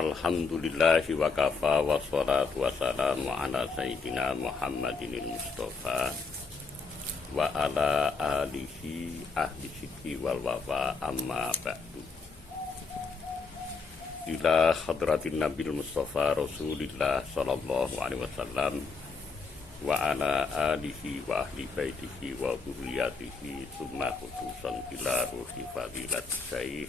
Alhamdulillahi wa kafa wa salatu wa salamu ala sayyidina Muhammadinil Mustafa wa ala alihi ahli sidqi wal wafa amma ba'du. Ila hadratin Nabil Mustafa Rasulillah sallallahu alaihi wasallam wa ala alihi wa ahli baitihi wa dzurriyyatihi tsumma khususan ila ruhi fadilat Syekh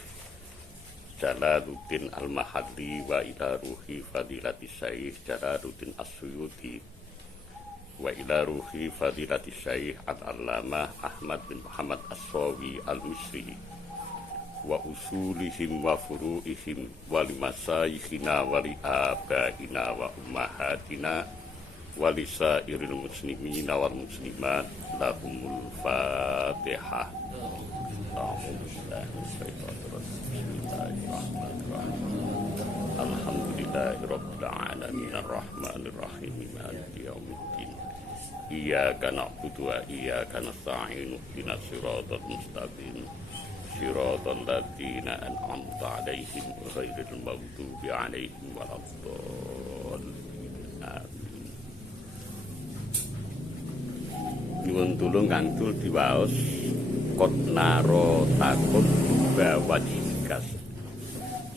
Jalaluddin Al-Mahalli wa ila ruhi fadilati Syekh Jalaluddin As-Suyuti wa ila ruhi fadilati Syekh Al-Allamah Ahmad bin Muhammad As-Sawi Al-Misri wa usulihim wa furu'ihim wa limasayikhina wa li'abaina wa ummahatina wa lisairil muslimina wal muslimat lahumul fatihah. Alhamdulillahirabbil alamin arrahmanir rahim maliki yaumiddin iyyaka na'budu wa iyyaka nasta'in ihdinas siratal mustaqim siratal ladzina an'amta 'alaihim ghairil maghdubi 'alaihim waladdallin. Amin. Nyuwun tulung kantul diwaos Kotnaro takut bawajikas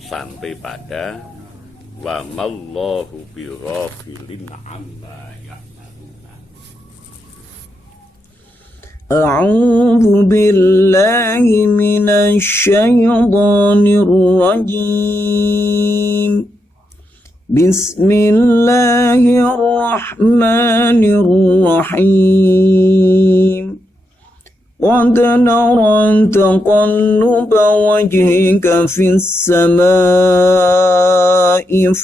sampai pada wa mallahu bighafilin amma ya'maluna. A'udzu billahi minasy syaithanir rajim. Bismillahirrahmanirrahim. قد نرى تقلب وجهك في السماء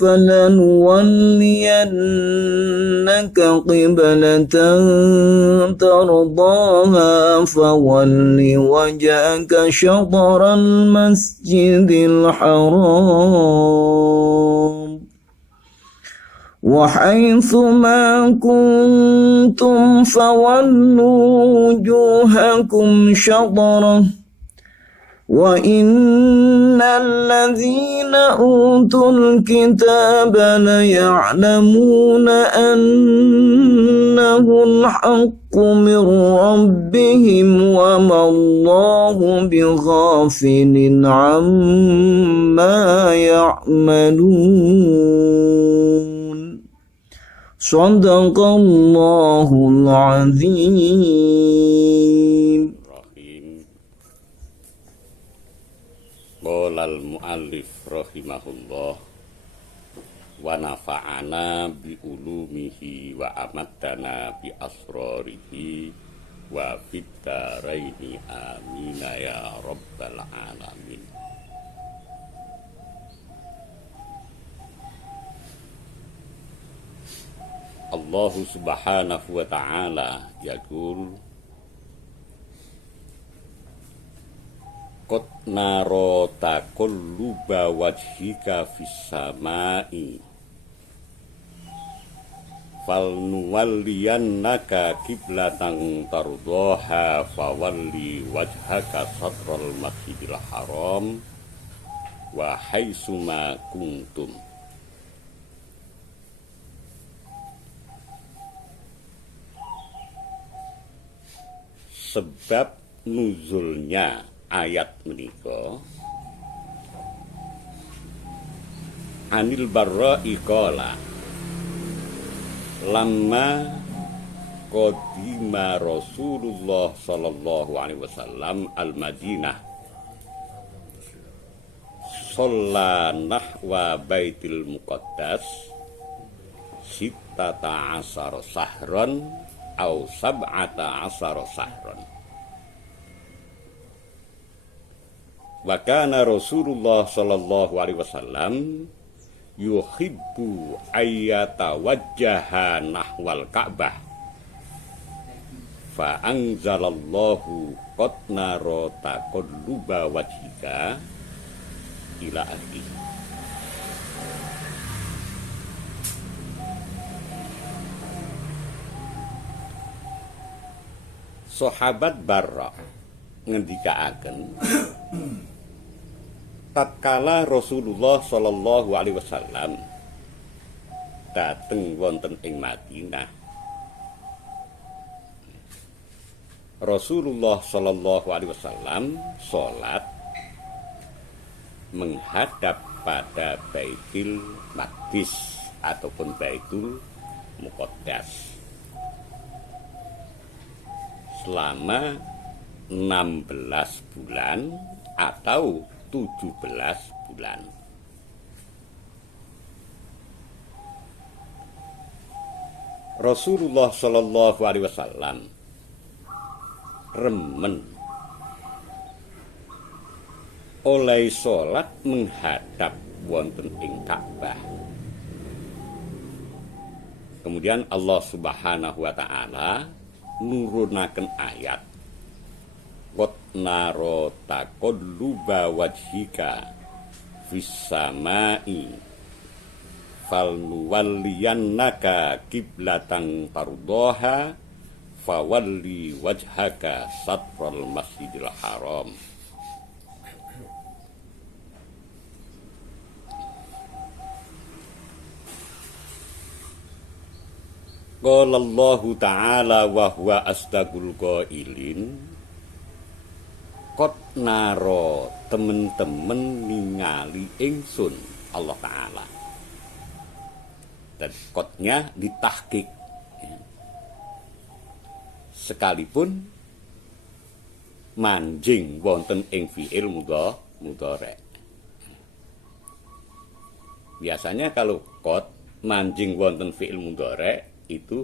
فلنولينك قبلة ترضاها فول وجهك شطر المسجد الحرام وحيث ما كنتم فولوا وجوهكم شطرة وإن الذين أوتوا الكتاب ليعلمون أنه الحق من ربهم وما الله بغافل عما يعملون. Shadaqallahul azim. Qolal mu'allif rahimahullah wa nafa'ana bi ulumihi wa amaddana bi asrarihi wa fid daraini amin ya rabbal alamin. Allah subhanahu wa ta'ala yaqul Qad naro taqalluba wajhika fis samai falnuwalliyannaka qiblatan tardaha fawalli wajhaka satral masjidil haram wa haitsuma kuntum. Sebab nuzulnya ayat menika Anil Barra'i qala lamma qadima Rasulullah sallallahu alaihi wasallam al-Madinah shalla nahwa Baitul Muqaddas sittata asar sahran au sab'ata asar sahran. Wa kana Rasulullah sallallahu alaihi wasallam yuhibbu ayyata wajjaha nahwal Ka'bah fa anzalallahu qad nara taqalluba wajhika ila akhir. Sahabat Barra ngendikaaken tatkala Rasulullah sallallahu alaihi wasallam dateng wonten ing Madinah, Rasulullah sallallahu alaihi wasallam salat menghadap pada Baitul Maqdis ataupun Baitul Muqaddas selama 16 bulan atau 17 bulan. Rasulullah sallallahu alaihi wasallam remen oleh salat menghadap wonten ing Ka'bah. Kemudian Allah Subhanahu wa taala nurunaken ayat qad naro taqalluba wajhika fis samai falnuwalliyannaka qiblatan tardaha fawalli wajhaka satral masjidil haram. Qala Allah Ta'ala wa huwa asdaqul qailin qad naro temen-temen ningali ingsun Allah Ta'ala. Dan qadnya ditahqiq sekalipun manjing wonten ing fi'il mudhari'. Biasanya kalau qad manjing wonten fi'il mudhari' itu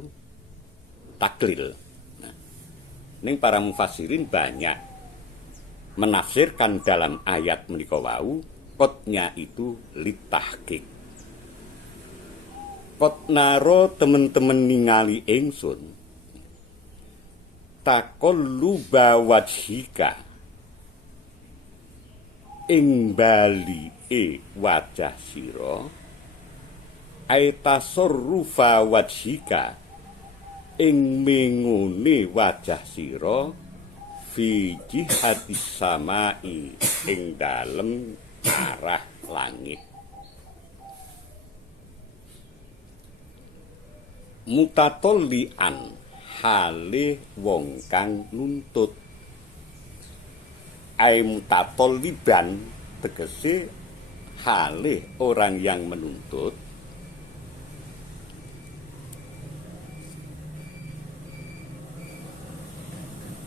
taklil. Nah, ini para mufassirin banyak menafsirkan dalam ayat menika wau qadnya itu litahqiq. Qad naro temen-temen ningali ingsun taqalluba wajhika ing bali wajah sira aitasorrufa wajhika ing mengune wajah sira fi jihatis samai ing dalem arah langit. Mutatollian hale wong kang nuntut. Ai mutatolliban tegese hale orang yang menuntut.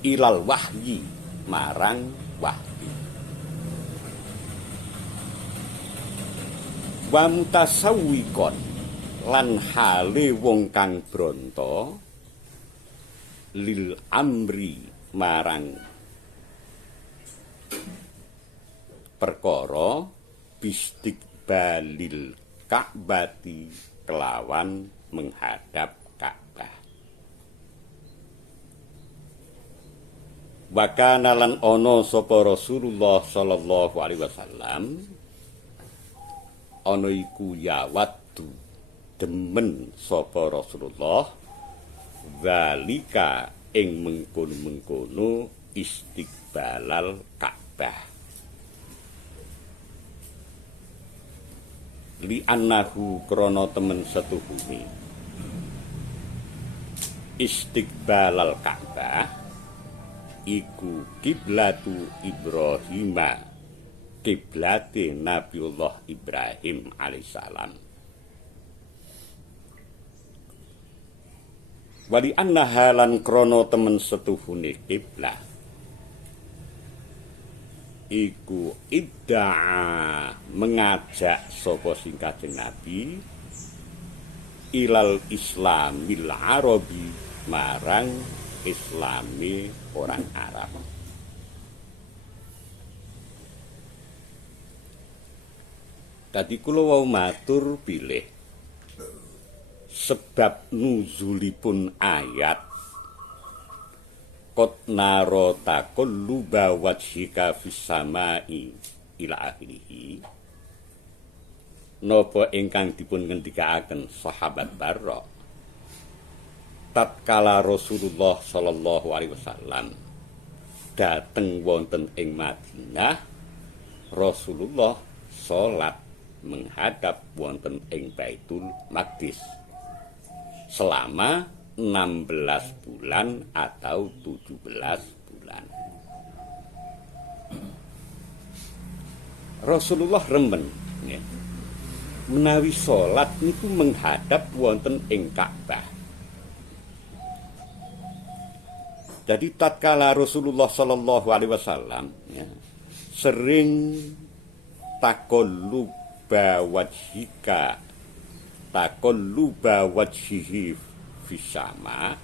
Ilal wahyi marang wahyi. Wa mutasawwiqon lan hale wong kang bronto lil amri marang perkara bistiqbalil Ka'bati kelawan menghadap Ka'bah. Wa kana lan ana sapa Rasulullah sallallahu alaihi wasallam ana iku yawaddu demen sapa Rasulullah zalika ing mengkono-mengkono istiqbalal Ka'bah li annahu krana temen setuhune istiqbalal Ka'bah iku kiblatu Ibrahima kiblate Nabiullah Ibrahim alaihissalam. Wali annaha lan krono temen setuhune kiblah iku idda'a mengajak sapa sing Kanjeng Nabi ilal islamil arabi marang islami orang Arab. Tadi kula wau matur bilih sebab nuzulipun ayat qad naro taqalluba wajhika fis samai ila akhirih napa ingkang dipun ngendikaaken sahabat Barra tatkala Rasulullah sallallahu alaihi wasallam dateng wonten ing Madinah Rasulullah salat menghadap wonten ing Baitul Maqdis selama 16 bulan atau 17 bulan. Rasulullah remen ya, menawi salat niku menghadap wonten ing Ka'bah. Jadi tatkala Rasulullah sallallahu alaihi wasallam ya, sering taqalluba wajhihi fisama,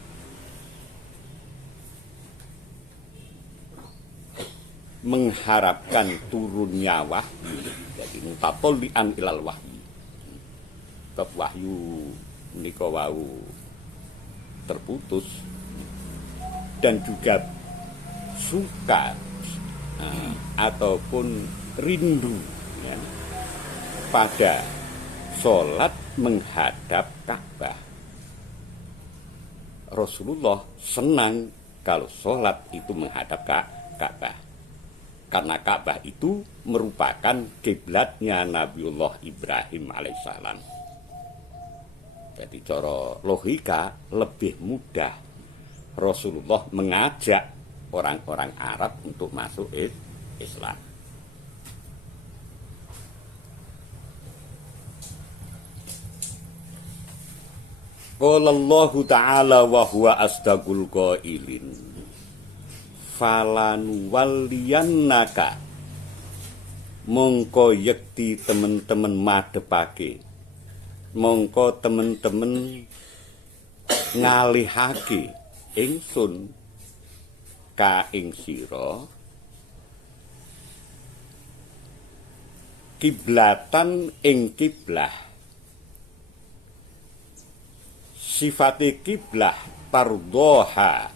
mengharapkan turunnya wahyu. Jadi mutatolian ilal wahyu. Sebab wahyu menika wau terputus dan juga suka ataupun rindu ya, pada sholat menghadap Ka'bah. Rasulullah senang kalau sholat itu menghadap Ka'bah, karena Ka'bah itu merupakan kiblatnya Nabiullah Ibrahim alaihissalam. Jadi cara logika lebih mudah Rasulullah mengajak orang-orang Arab untuk masuk Islam. Qala Allah Ta'ala wa huwa asdaqul qailin falan waliyannaka, mongko yekti temen-temen madhepake, mongko temen-temen ngalihake ingsun ka ing sira kiblatan ing kiblah. Sifate kiblah tardoha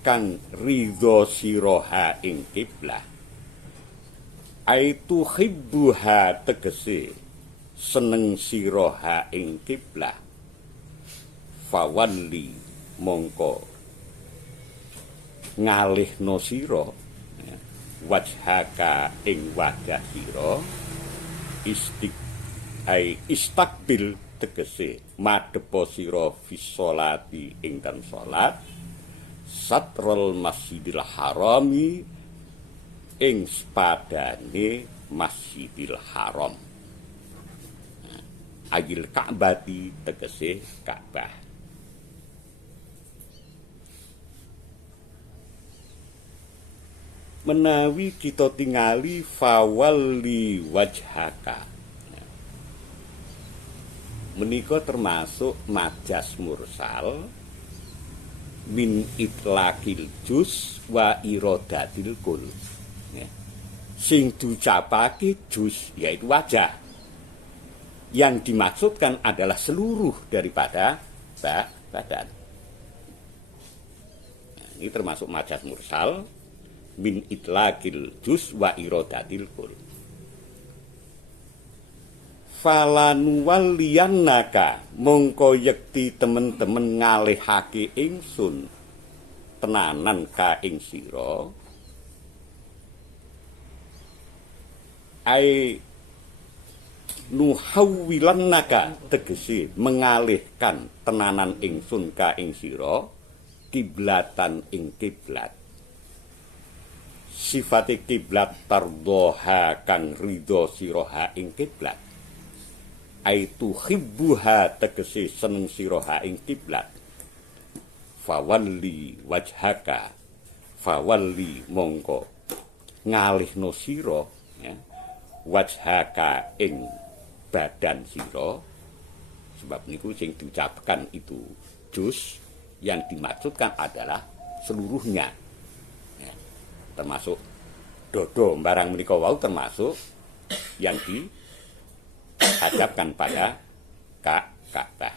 kang ridho siroha ing kiblah, aitu hibbuha tegese seneng siroha ing kiblah, fawalli mongko ngalihno sira wajhaka ing wajah sira istakbil tegese madhepa sira fisolati ing dalem salat satrul masjidil harami ing sepadane masjidil haram, agil Ka'bati tegese Ka'bah. Menawi kita tingali fawalli wajhaka, menika termasuk majas mursal min itlaqil juz wa iradatil kul ya. Sing diucapake juz yaitu wajah, yang dimaksudkan adalah seluruh daripada badan. Nah, ini termasuk majas mursal min itlaqil juz wa iradatil kul. Falan waliyannaka, mongko yekti temen-temen ngalihake ingsun tenanan ka ing sira ai nuhawwilannaka tegese mengalihkan tenanan ingsun ka ing sira kiblatan ing kiblat. Sifate kiblat tardoha kang ridho siroha ing kiblat, aitu hibbuha tegese seneng siroha ing kiblat, fawalli wajhaka, fawalli mongko ngalihno sira ya, wajhaka ing badan sira. Sebab niku sing diucapkan itu juz, yang dimaksudkan adalah seluruhnya ya, termasuk dodo barang menika wau termasuk yang dihadapkan pada Ka'bah.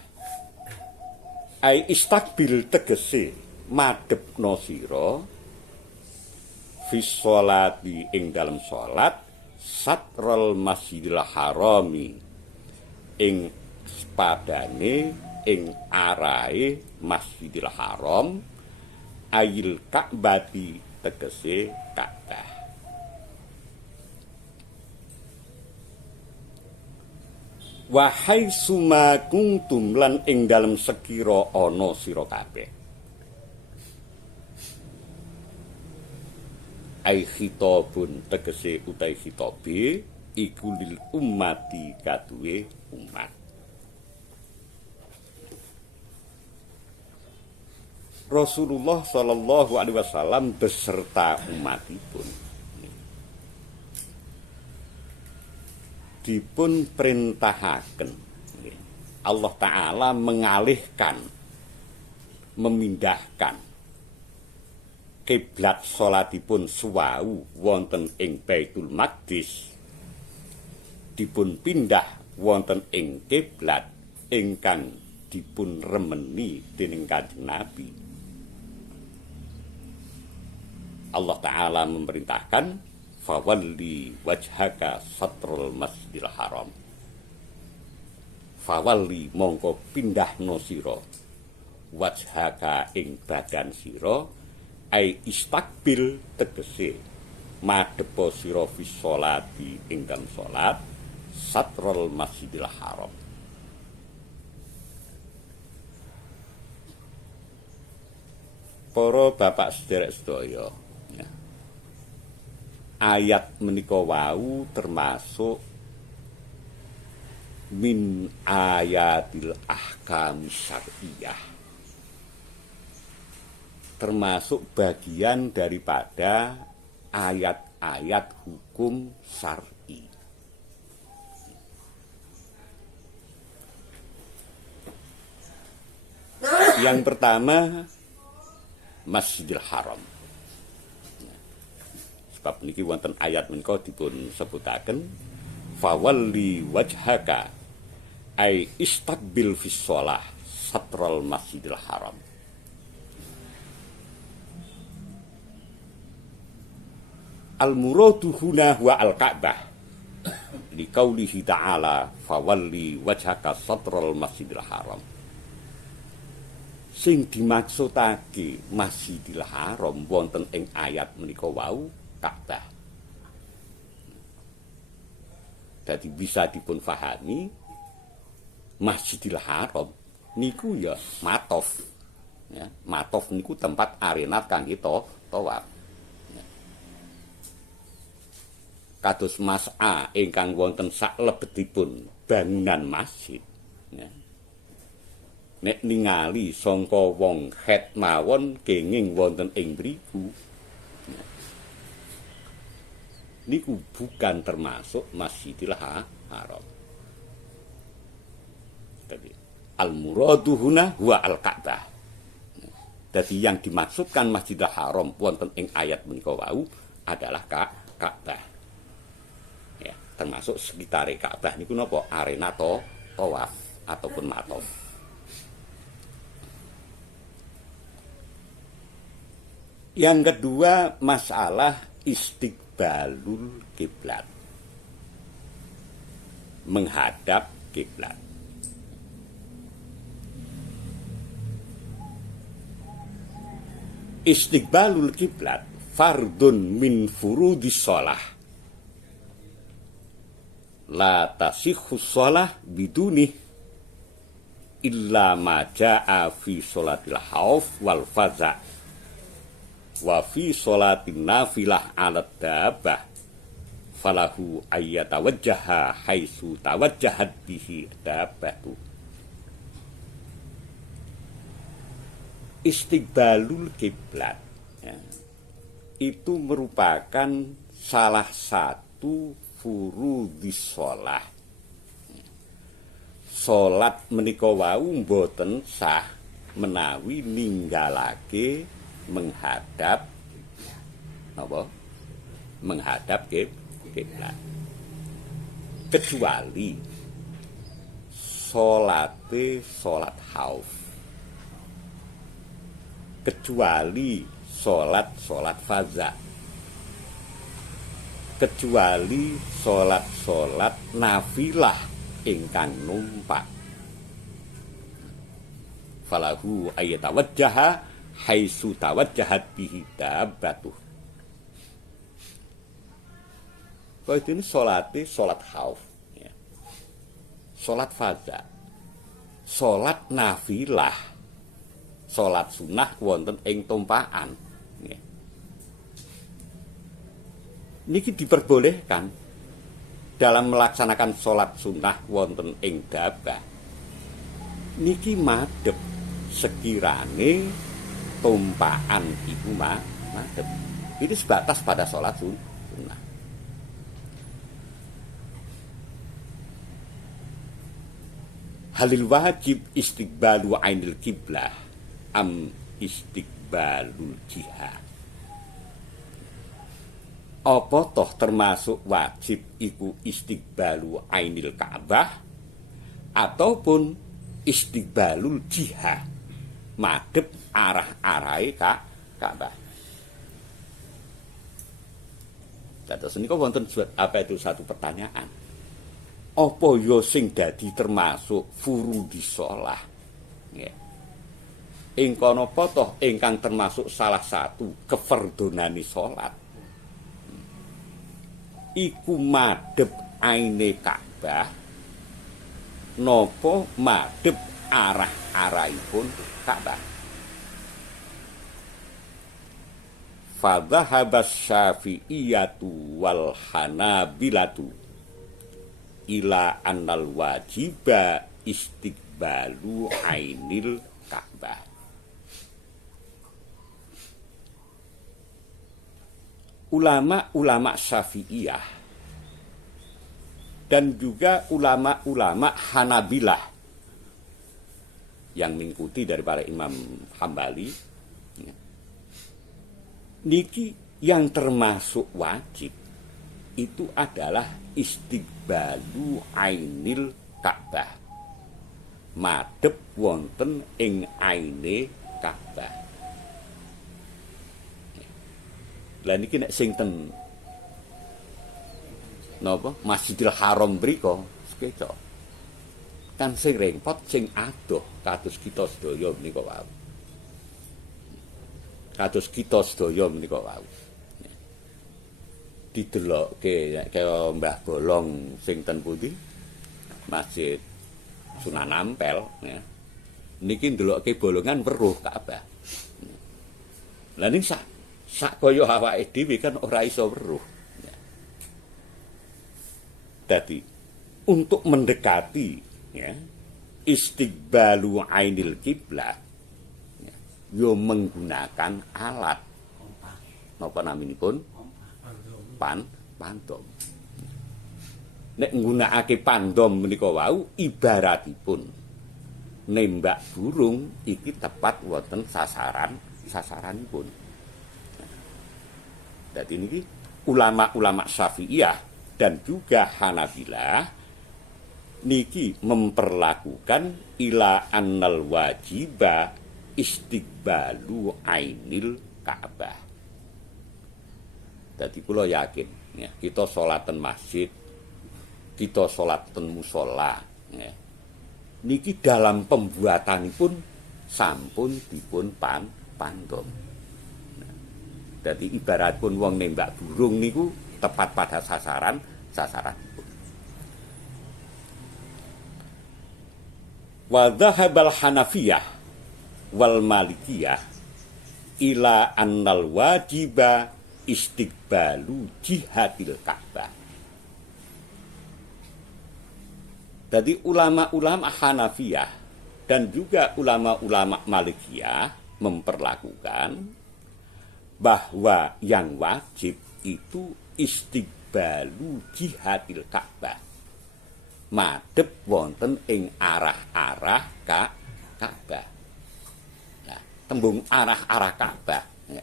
Ai istakbil tegese madhepno sira fi sholati ing dalem salat satrul masjidil harami ing sepadane ing arahe Masjidil Haram ayil Ka'bati tegese Ka'bah. Wahai suma kuntum lan ing dalem sekira ana sira kabeh. Ai khitabun tegese utai khitabe iku lil ummati kaduwe umat. Rasulullah sallallahu alaihi wasallam beserta umatipun dipun perintahaken Allah Ta'ala mengalihkan, memindahkan kiblat salatipun suwau wonten ing Baitul Maqdis dipun pindah wonten ing kiblat ingkang dipun remeni dening Kanjeng Nabi. Allah Ta'ala memerintahkan fawalli wajhaka satrul masjidil haram. Fawalli mongko pindahno sira wajhaka ing badan sira ai istakbil tegese madhepa sira fi sholati ing dalem salat satrul masjidil haram. Para bapak sederek sedaya, ayat menika wau termasuk min ayatil ahkam syar'iyah, termasuk bagian daripada ayat-ayat hukum syar'i. Yang pertama Masjidil Haram. Sebab niki wonten ayat menika dipun sebutaken fawalli wajhaka ai istaqbil fis shalah satral Masjidil Haram. Al muradu huna huwa al Ka'bah. Li qaulihi ta'ala fawalli wajhaka satral Masjidil Haram. Sing dimaksudake Masjidil Haram wonten ing ayat menika wau Ka'bah. Jadi bisa dipun fahami Masjidil Haram niku ya matof. Ya, matof niku tempat arena kangge tawaf. Ya. Kados mas'a ingkang wonten saklebetipun bangunan masjid. Ya. Nek ningali sangka wong het mawon kenging wonten ing mriku niku bukan termasuk Masjidil Haram. Jadi al-muradu huna huwa al-Ka'bah. Jadi yang dimaksudkan Masjidil Haram wonten ing ayat menika wau adalah Ka'bah. Ya, termasuk sekitare Ka'bah niku napa arena tawaf ataupun matof. Yang kedua masalah istiqbalul kiblat, menghadap kiblat. Istiqbalul kiblat fardun min furudis shalah, la tasihhu shalah biduni illa ma jaa fi sholatil khauf wal faza' wa fi sholatin nafilah ala dabbah falahu ayyatawajjaha haitsu tawajjahat bihi dabbatu. Istiqbalul kiblat ya, itu merupakan salah satu furudis shalah. Salat menika wau mboten sah menawi ninggalake menghadap apa? Menghadap kiblat. Kecuali salate salat khauf. Kecuali salat faza. Kecuali salat nafilah ingkang numpak. Falahu ayyatawajjaha haitsu tawajjahat bihi dabbatuh. Kaya ini salat khauf ya. salat fardhu, salat nafilah, salat sunah wonten ing tumpakan. Niki diperbolehkan dalam melaksanakan salat sunah wonten ing dabah. Niki madhep sekirane tumpakan iku madhep. Ini sebatas pada salat sunah. Halil wajib istiqbalu ainil qiblah am istiqbalul jihad. Apa toh termasuk wajib iku istiqbalu ainil Ka'bah ataupun istiqbalul jihad, madhep arah-arahe Ka'bah. Terus niku wonten apa itu satu pertanyaan. Apa ya sing dadi termasuk furudhi shalah? Nggih. Ing kono apa toh ingkang termasuk salah satu kefardhonane salat? Iku madhep aine Ka'bah napa madhep arah-arahipun Ka'bah. Fadhahabas Syafi'iyatu wal Hanabilatu ila annal wajiba istiqbalu ainil Ka'bah. Ulama-ulama Syafi'iyah dan juga ulama-ulama Hanabilah yang mengikuti dari para Imam Hambali, niki yang termasuk wajib itu adalah istiqbalu ainil Ka'bah, madhep wonten ing aine Ka'bah. Lah niki nek sing ten napa Masjidil Haram mriku sekeca kan sing repot sing adoh kados kita sedaya menika wau. Kados kita sedaya menika wau. Didelokke kaya Mbah Bolong sing ten pundi? Masjid Sunan Ampel ya. Niki ndelokke bolongan weruh Ka'bah. Lah ning sak kaya awake dhewe kan ora iso weruh. Dadi untuk mendekati ya istiqbalu ainil kiblah ya, yo menggunakan alat napa naminipun pandom. Nek nggunakake pandom menika wau ibaratipun nembak burung iki tepat wonten sasaranipun. Dadi niki ulama-ulama Syafi'iyah dan juga Hanabilah niki memperlakukan ila annal wajiba istiqbalu ainil Ka'bah. Dadi kula yakin ya, kita sholaten masjid, kita sholaten mushola ya. Niki dalam pembuatanipun sampun dipun pandom. Dadi ibarat pun wong nembak burung niku tepat pada sasaran. Wa dhahabal Hanafiyah wal Malikiyah ila annal wajiba istiqbalu jihadil Ka'bah. Jadi ulama-ulama Hanafiyah dan juga ulama-ulama Malikiyah memperlakukan bahwa yang wajib itu istiqbalu jihadil Ka'bah, madhep wonten ing arah-arah Ka'bah. Nah, tembung arah-arah Ka'bah ya.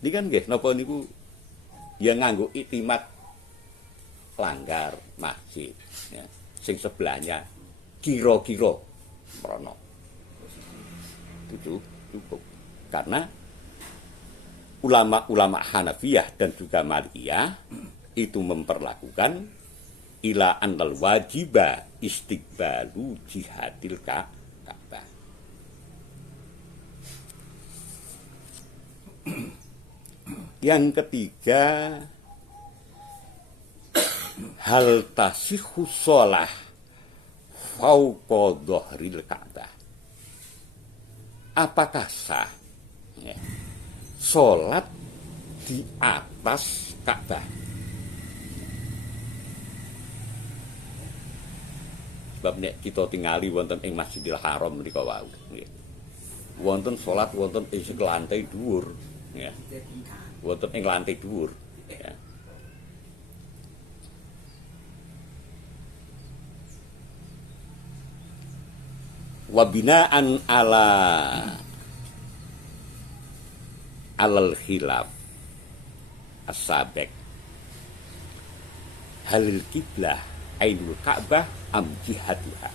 Ini kan nggih napa niku ya nganggo iktimat langgar masjid ya. Sing sebelahnya kira-kira mrono. Itu cukup. Karena ulama-ulama Hanafiyah dan juga Malikiyah itu memperlakukan ila annal wajiba istiqbalu jihadil Ka'bah. Yang ketiga hal tasihhu shalah fauqa dhahril Ka'bah. Apakah sah ya, salat di atas Ka'bah? Sebab nek kita tingali wonten ing Masjidil Haram menika wau nggih. Wonten salat wonten ing lantai dhuwur ya. Wonten ing lantai dhuwur ya. Wa binaan alal khilaf as-sabiq halil kiblah ainul Ka'bah am jihatiha.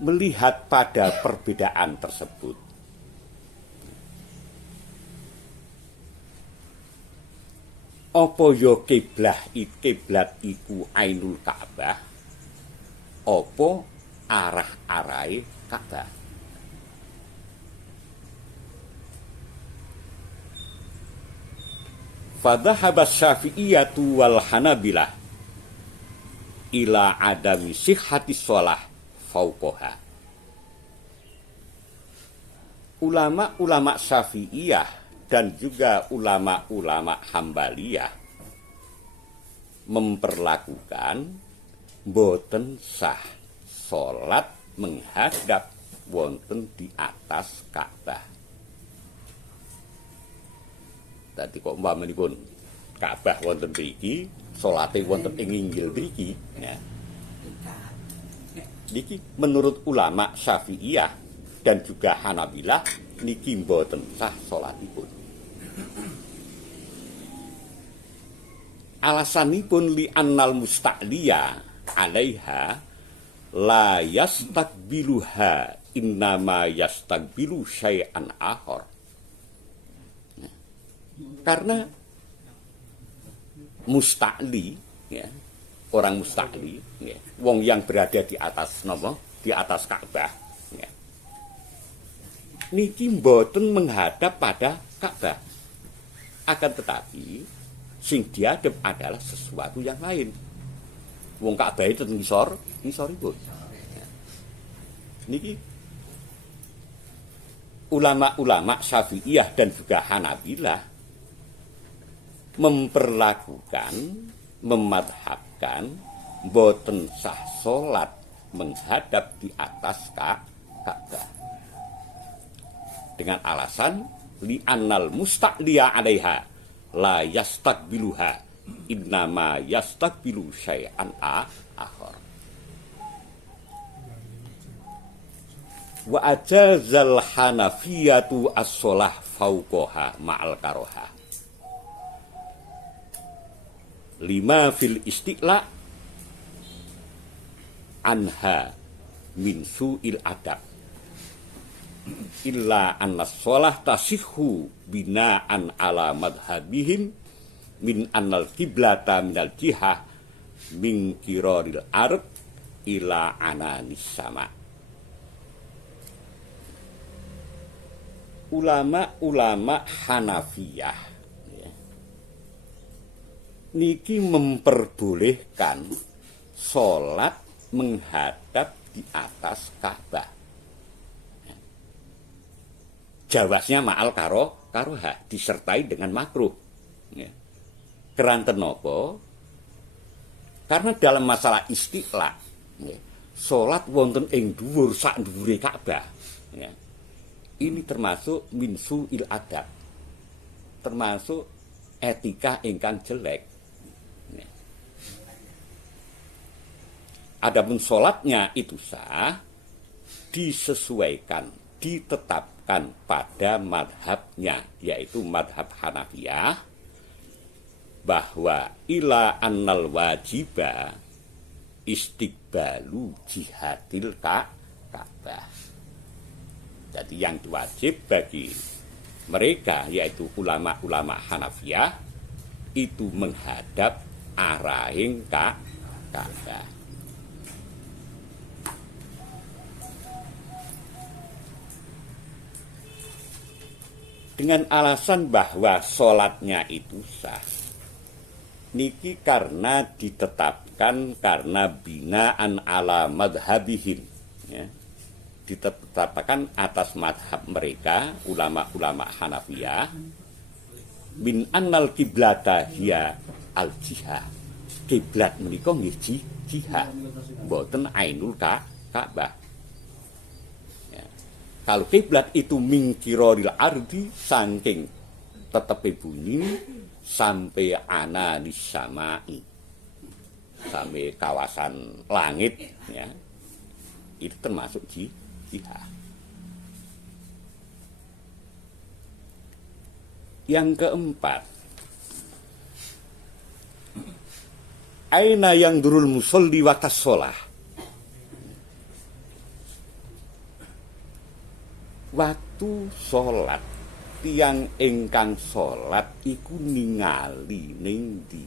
Melihat pada perbedaan tersebut, apa ya kiblat iku ainul Ka'bah, apa arah-arahe Ka'bah. Fadhahaba Syafi'iyatu wal Hanabilah ila adami sihhati shalah fauqaha. Ulama-ulama Syafi'iyah dan juga ulama-ulama Hambaliyah memperlakukan boten sah salat menghadap wonten di atas Ka'bah. Dadi kok umpamipun Ka'bah wonten mriki, salate wonten ing inggil mriki, ya. Niki menurut ulama Syafi'iyah dan juga Hanabilah niki mboten sah salatipun. Alasanipun li annal musta'liya 'alaiha la yastaqbiluha innama yastaqbilu syai'an akhar. Karena musta'li ya, orang musta'li ya, wong yang berada di atas napa? Di atas Ka'bah ya. Niki mboten menghadap pada Ka'bah. Akan tetapi sing diadep adalah sesuatu yang lain. Wong Ka'bah itu ngisoripun. Ya. Niki ulama-ulama Syafi'iyah dan juga Hanabilah memperlakukan, memadhabkan boten sah salat menghadap di atas Ka'bah dengan alasan li annal musta'liya 'alaiha la yastaqbiluha innama yastaqbilu syai'an akhar. Wa ajazal hanafiyatu as-shalah fauqaha ma'al karoha. 5 fil istiqla anha min su'il adab illa anna shalah tasihhu bina'an ala madhabihim min annal kiblata minal jihah min kiraril ard ila ananis sama. Ulama-ulama Hanafiyah niki memperbolehkan sholat menghadap di atas Ka'bah. Jawaznya ma'al karoha disertai dengan makruh. Ya. Keranten napa? Karena dalam masalah istiqla, ya, sholat wonten ing dhuwur sak dhuwure Ka'bah. Ya. Ini termasuk min su'il adab. Termasuk etika ingkang jelek. Adapun sholatnya itu sah, disesuaikan, ditetapkan pada madhabnya, yaitu madhab Hanafiyah, bahwa ila annal wajiba istiqbalu jihadil Ka'bah. Jadi yang wajib bagi mereka, yaitu ulama-ulama Hanafiyah, itu menghadap arahing Ka'bah. Dengan alasan bahwa sholatnya itu sah, niki karena ditetapkan karena binaan ala madhabihim, ya. Ditetapkan atas madhab mereka ulama-ulama Hanafiyah min annal kiblata hiya al jihah, kiblat menika nggih jihah mboten ainul Ka'bah, ya. Kalau kiblat itu mingkiroril ardi saking tetepe bunyi sampai ananis samai, sampai kawasan langit, ya, itu termasuk jihad. Yang keempat, aina yang durul musolli wakas sholah, waktu sholat tiang ingkang sholat iku ningali ning ndi.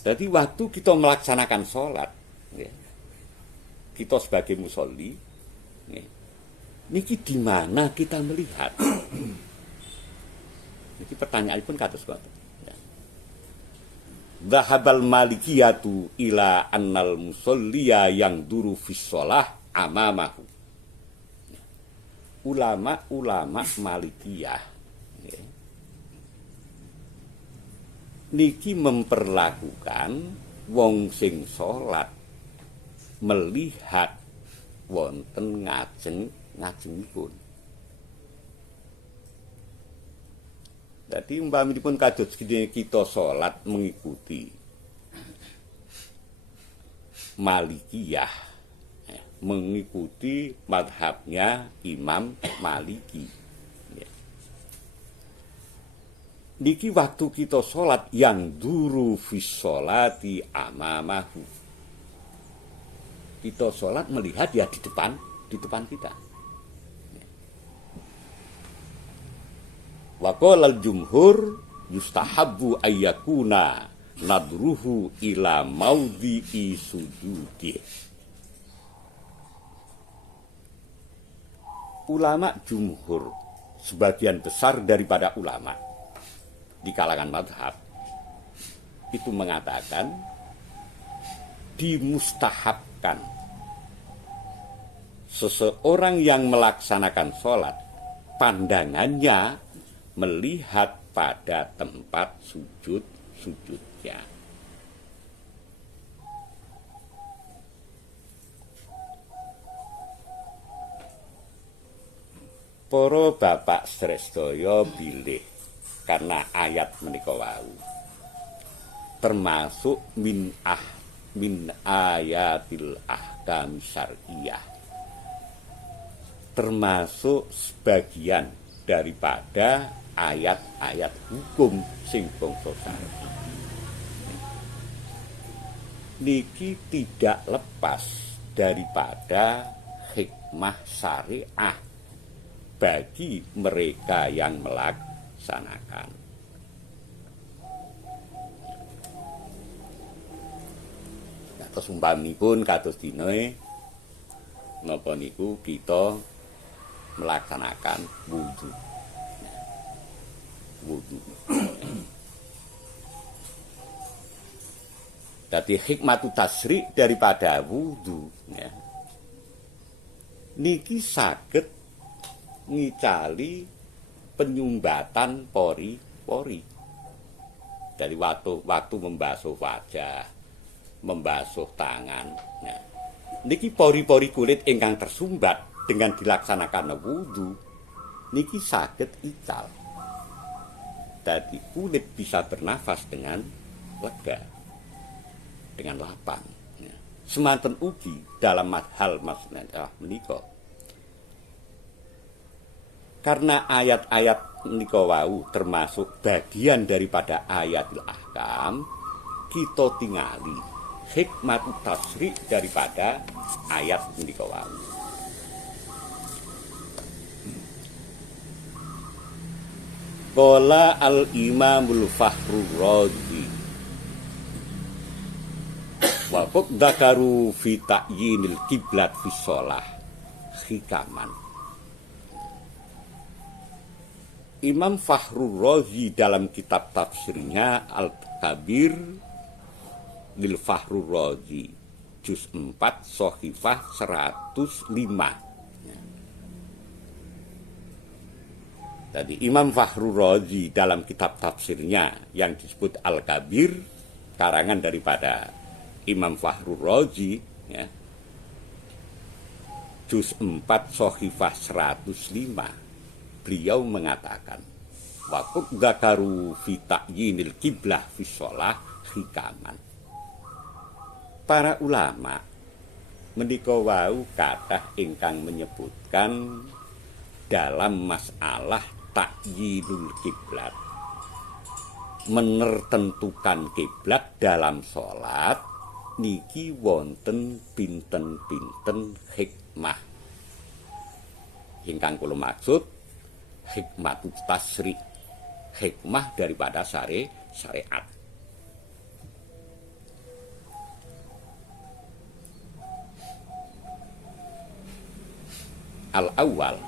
Jadi waktu kita melaksanakan sholat, ya, kita sebagai musolli, ya, niki di mana kita melihat? Niki pertanyaan pun kados ngoten. Dhahabal malikiyatu ila annal musolliya yang duru fis sholah amamahu. Ulama-ulama Malikiyah, ya, niki memperlakukan wong sing salat melihat wonten ngajengipun. Jadi umpaminipun kados kita salat mengikuti Malikiyah, mengikuti madhabnya Imam Maliki, ya. Niki waktu kita sholat yang duru fis sholati amamahu, kita sholat melihat ya di depan kita. Wa qala al-jumhur yustahabbu ayyakuna nadruhu ila maudhi'i sujudi. Ulama jumhur, sebagian besar daripada ulama di kalangan madhab, itu mengatakan dimustahabkan seseorang yang melaksanakan sholat pandangannya melihat pada tempat sujudnya. Para bapak sredaya bilih karena ayat menika wau termasuk min ayatil ahkam syar'iyah, termasuk sebagian daripada ayat-ayat hukum sing bangsa syar'i. Niki tidak lepas daripada hikmah syariah bagi mereka yang melaksanakan. Nah, terus umpamipun kados dene napa niku kita melaksanakan wudu. Dadi hikmatu tasri' daripada wudu, ya, niki saged ngicali penyumbatan pori-pori dari waktu membasuh wajah, membasuh tangan. Nah, niki pori-pori kulit ingkang tersumbat dengan dilaksanakan wudu niki saged ical. Dadi kulit bisa bernafas dengan lega, dengan lapang. Ya. Semanten ugi dalam hal masalah menika. Karena ayat-ayat menika wau termasuk bagian daripada ayatul ahkam, kita tingali hikmat tasri' daripada ayat menika wau. Qala al-Imamul Fakhrur Razi wa qad dzakaru fi ta'yinil qiblat fi shalah hikaman. Imam Fakhrur Razi dalam kitab tafsirnya Al-Kabir lil Fakhrur Razi juz 4 Sohifah 105. Tadi Imam Fakhrur Razi dalam kitab tafsirnya yang disebut Al-Kabir, karangan daripada Imam Fakhrur Razi, ya, juz 4 Sohifah 105, beliau mengatakan waqad dzakaru fi ta'yinil qiblah fi shalah hikaman. Para ulama menika wau kathah ingkang menyebutkan dalam masalah ta'yinul kiblat, menertentukan kiblat dalam sholat niki wonten pinten-pinten hikmah. Ingkang kula maksud hikmatut tasri, hikmah daripada syariat. Al-awwal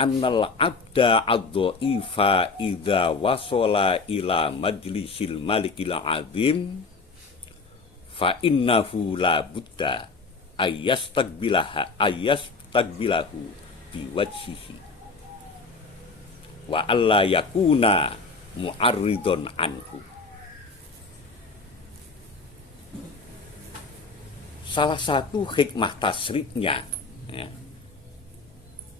annal abda ad-dha'ifa idza wasala ila majlisil malikil azim fa innahu la budda ayastaqbilahu biwajhihi wa alla yakuna mu'arridun anhu. Salah satu hikmah tasrifnya, ya,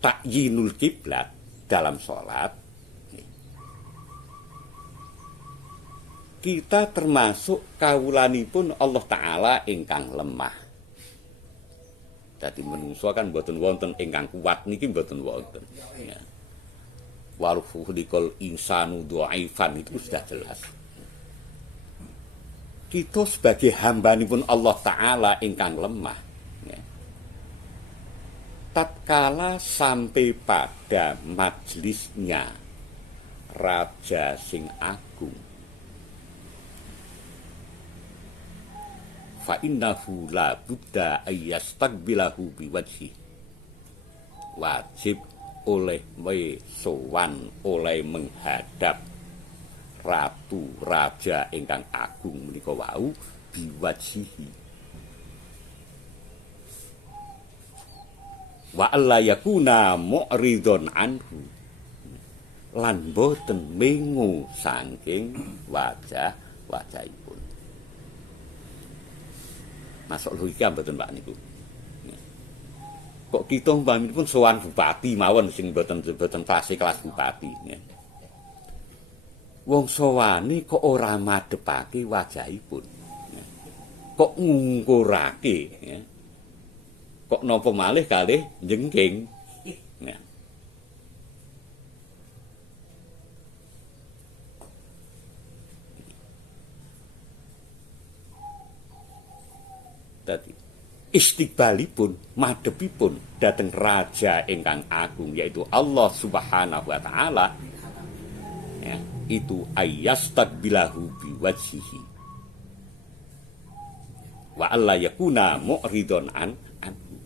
ta'yinul kiblat dalam sholat, kita termasuk kawulanipun Allah Ta'ala ingkang lemah. Dadi menungso kan mboten wonten ingkang kuat niki mboten wonten, ya. Warufulikul insanu dhaifan itu sudah jelas. Kita sebagai hambanipun Allah Ta'ala ingkang lemah, ya, tatkala sampai pada majelisnya Raja sing agung, fa innahu la budda ayyastaqbilahu biwajhi, wajib oleh sowan, oleh menghadap ratu raja ingkang agung menika wau biwajhihi wa alla yakuna mu'ridun anhu, lan boten mengu saking wajahipun. Masuk logika mboten Pak niku. Kok kita umpamipun sowan bupati mawon sing mboten fase kelas bupati, ya. Wong sowane kok ora madhepake wajahipun, ya. Kok ngungkurake, ya. Kok napa malih kalih jengking, ya. Dadi istiqbalipun, madhepipun dhateng raja ingkang agung yaitu Allah Subhanahu wa taala, ya, itu ayyastaqbilahu biwajhihi wa alla yakuna mu'ridun anhu.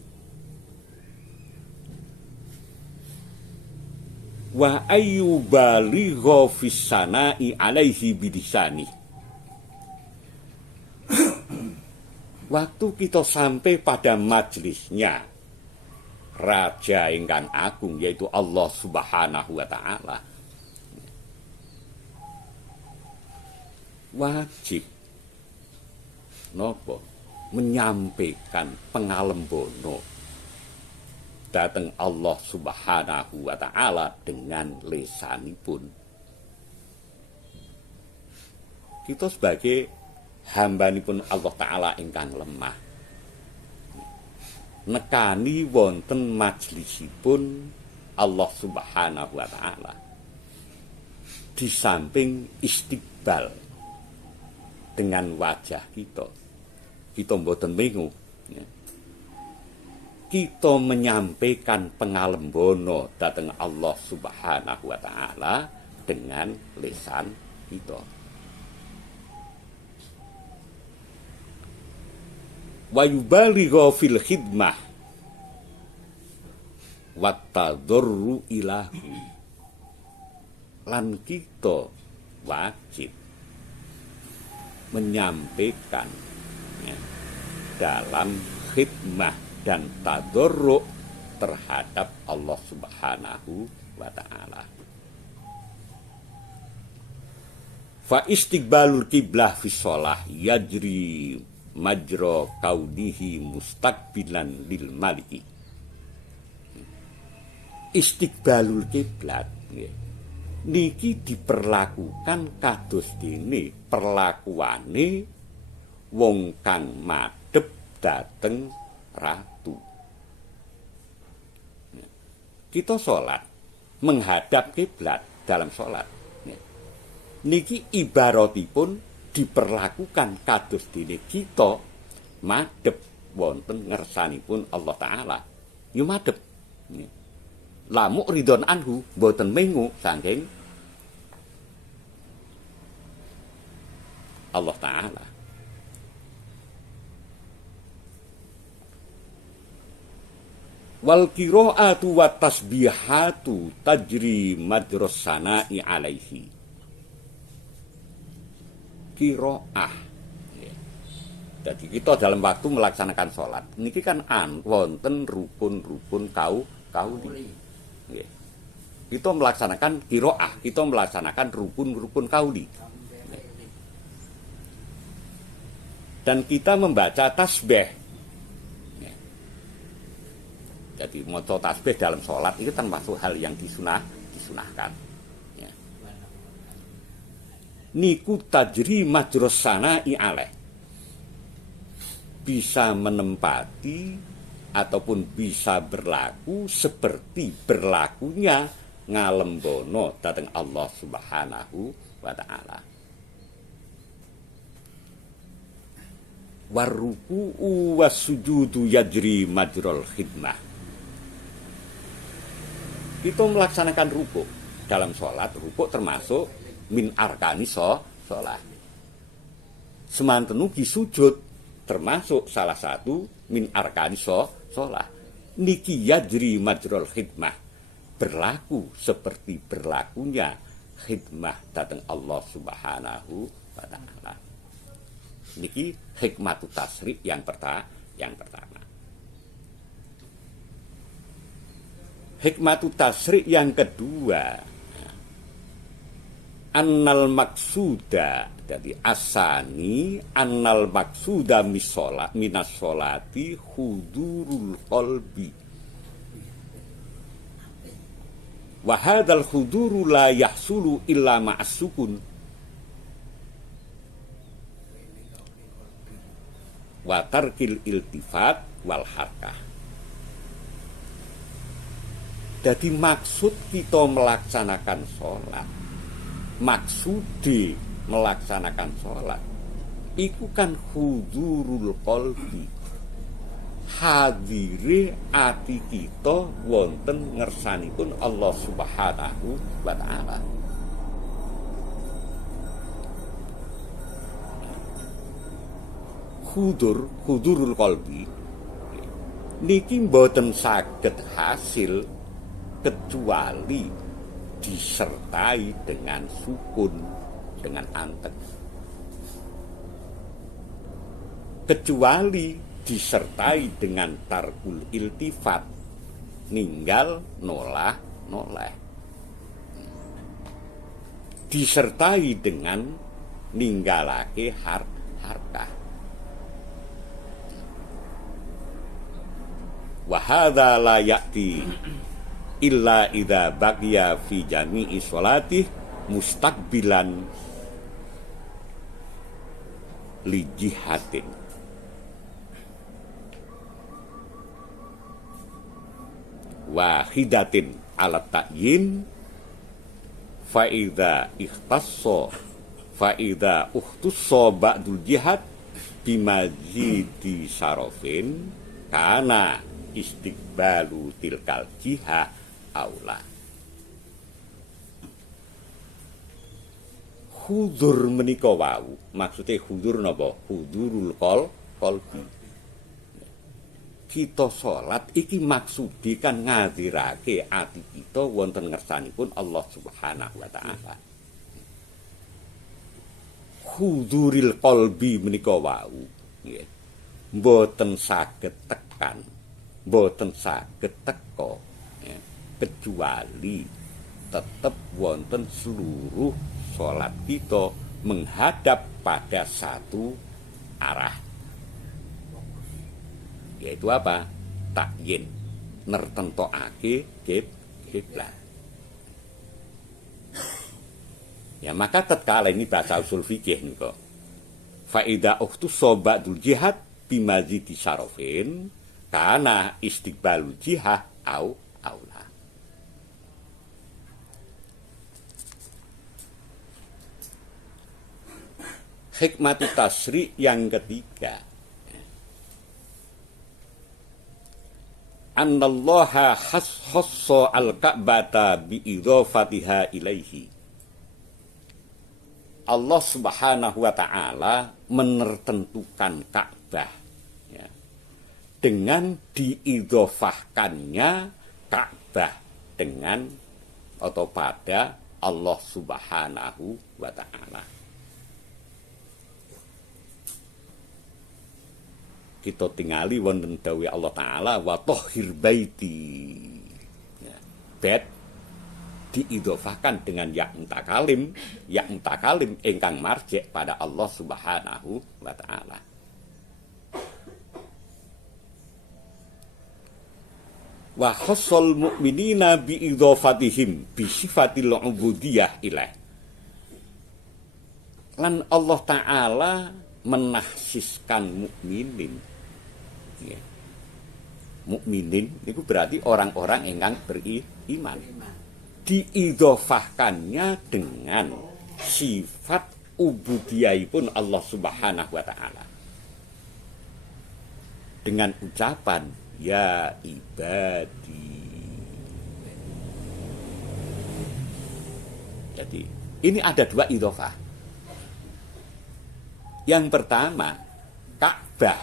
Wa ayyubaligha fis sana'i alaihi bidisani. Waktu kita sampai pada majelisnya raja ingkang agung yaitu Allah Subhanahu wa taala, wajib napa menyampaikan pengalembono datang Allah Subhanahu wa taala dengan lisanipun. Kita sebagai hambanipun Allah taala ingkang lemah, nekani wonten majlisipun Allah Subhanahu wa taala, di samping istiqbal dengan wajah kita mboten mengu, ya. Kita menyampaikan pengalembono dhateng Allah Subhanahu wa taala dengan lisan kita. Wa yubaligha fil khidmah wattadzarru ilahu, lan kita wajib menyampaikan ya, dalam khidmah dan tadarruk terhadap Allah Subhanahu wa taala. Fa istiqbalul qiblah fi shalah yajri majra kaudihi mustaqbilan lil maliki. Istiqbalul qiblat niki diperlakukan kados dene perlakuane wong kang madhep dateng ratu. Kita sholat menghadap kiblat dalam sholat. Niki ibaratipun diperlakukan kados dene kita madhep wonten ngersanipun Allah Ta'ala. Yo madhep. Lamuk ridon anhu mboten mengu saking Allah Ta'ala. Wal qiraatu wa tasbihatu tajri madras sana'i alaihi. Qiraah. Jadi kita dalam waktu melaksanakan sholat niki kan wonten rukun-rukun kauli. Nggih. Kita melaksanakan qiraah, kita melaksanakan rukun-rukun kauli. Dan kita membaca tasbih. Jadi maca tasbih dalam sholat itu termasuk hal yang disunahkan. Niku tajri majros sana'i alaih, bisa menempati ataupun bisa berlaku seperti berlakunya ngalembono datang Allah Subhanahu wa ta'ala. Warruku'u wasujudu yajri majrol khidmah. Kita melaksanakan rukuk dalam sholat. Rukuk termasuk min arkani sholat. Semanten ugi sujud termasuk salah satu min arkani sholat. Niki yajri majrol khidmah, berlaku seperti berlakunya khidmah datang Allah Subhanahu wa ta'ala. Niki hikmatu tasri' yang pertama. Hikmatu tasri' yang kedua, annal maksuda, jadi asani annal maksuda minas sholati hudurul qalbi wa hadzal huduru la yahsulu illa ma'as sukun wa tarkil iltifat wal harkah. Jadi maksud kita melaksanakan sholat, maksude melaksanakan sholat iku kan hudurul qalbi, hadire ati kita wonten ngersanipun Allah Subhanahu wa ta'ala. Hudurul qalbi niki mboten saged hasil kecuali disertai dengan sukun, dengan anteng. Kecuali disertai dengan tarkul iltifat, ninggal noleh. Disertai dengan ninggalake harkah. Wa hadza la ya'ti illa idza baqiya fi jami'i sholatih mustaqbilan li jihatin. Wahidatin ala ta'yin fa idza ikhtassa fa idza ukhtussa ba'dul jihad bimazidi sarofin kana istiqbalu tilkal jihah aula. Hudur menika wau, maksude hudur napa? Hudurul qalbi. kita salat iki maksudi kan ngadirake ati kita wonten ngersanipun Allah Subhanahu wa taala. Huduril qalbi menika wau nggih. Mboten saged tekan, mboten saged teka ya, kecuali tetap wonten seluruh salat kita menghadap pada satu arah. Yaitu apa? Takyin, nertentokake kiblat. Ya maka tatkala ini bahasa usul fikih nika. Fa idza ukhtusa ba'dul jihad bimazidi syarafin kana istiqbalul jihad au aula. Hikmatu tasri yang ketiga. Annallaha khassa al-Ka'bata bi idhafatiha ilaihi. Allah Subhanahu wa taala menertentukan Ka'bah ya, dengan diidhofahkannya Ka'bah dengan atau pada Allah Subhanahu wa taala. Kita tingali wonten dawuh Allah taala wa tahhir baiti. Ya, bait diidhofahkan dengan ya mutakalim ingkang marji' pada Allah Subhanahu wa taala. Wa khassal mu'minina bi idhofatihim bi sifatil ubudiyah ilaih. Lan Allah taala menahsiskan mukminin. Ya. Mukminin itu berarti orang-orang ingkang beriman. Diidhofahkannya dengan sifat ubudiyahipun Allah Subhanahu wa taala. Dengan ucapan ya ibadi. Jadi, ini ada dua idhofah. Yang pertama, Ka'bah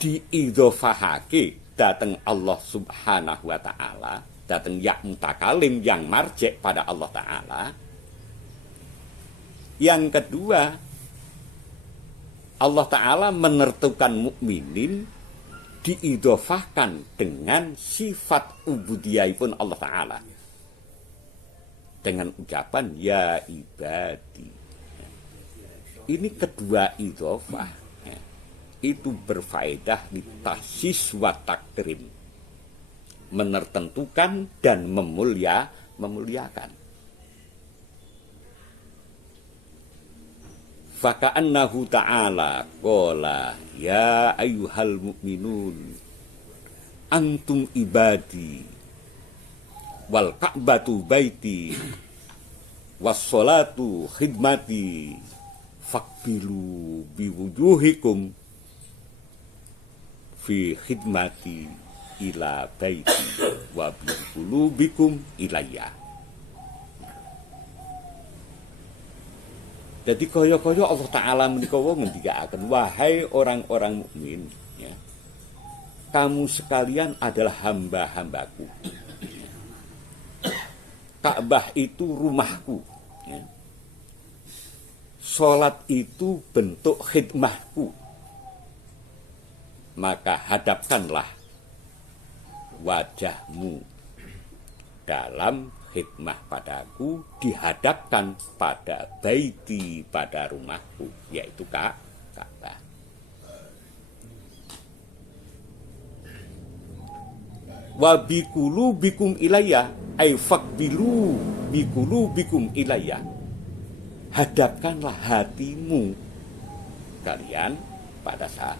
diidhofahake datang Allah Subhanahu wa taala, datang ya mutakalim yang marji' pada Allah taala. Yang kedua, Allah taala menertukan mukminin diidhofahkan dengan sifat ubudiyahipun Allah taala. Dengan ucapan ya ibadi. Ini kedua idhofah ya, itu berfaedah di tahsis wa takrim, menertentukan dan memuliakan. Faka'annahu ta'ala qala ya ayyuhal mu'minun antum ibadi wal ka'batu baiti was salatu khidmati fakbilu biwujuhikum fi khidmati ila baiti wa biqulubikum ilayya. Jadi kaya-kaya Allah taala menika ngendikaken wahai orang-orang mukmin ya. Kamu sekalian adalah hamba-hambaku. Ka'bah itu rumahku ya. Salat itu bentuk khidmahku. Maka hadapkanlah wajahmu dalam khidmah padaku, dihadapkan pada baiti, pada rumahku, yaitu Ka'bah. Wa biqulubikum ilayya ay faqbilu biqulubikum ilayya. Hadapkanlah hatimu kalian pada saya.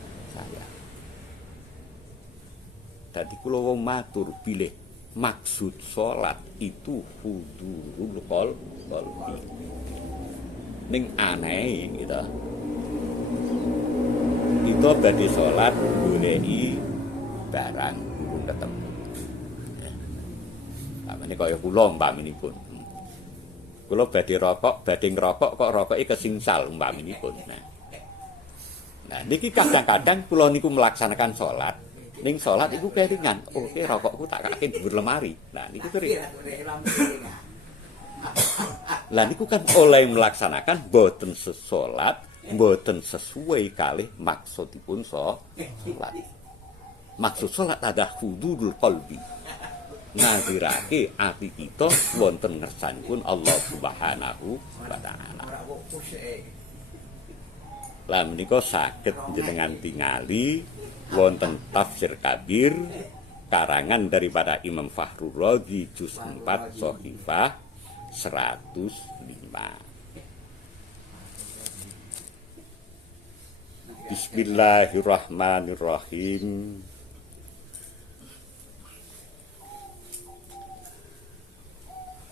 Tadi kula wong matur bilih maksud sholat itu hudurul qalbi. Ning aneh gitu. Itu badhe sholat goleki barang durung ketemu. Pamane kaya kula umpaminipun. Kula badhe ngrokok kok rokoke kesingsal umpaminipun. Nah niki kadang-kadang kula niku melaksanakan sholat ning salat iku kelingan, oke rokokku tak kakek dhuwur lemari. Nah niku kering. Lah niku kan oleh melaksanakan boten sesolat, boten sesuai kalih maksudipun salat. Maksud salat ada hududul qalbi. Ngazirake ati kita wonten ngersanipun Allah Subhanahu wa taala. Lah menika saged jenengan tingali wonten Tafsir Kabir karangan daripada Imam Fakhrur Razi juz 4 Shahifah 105. Bismillahirrahmanirrahim.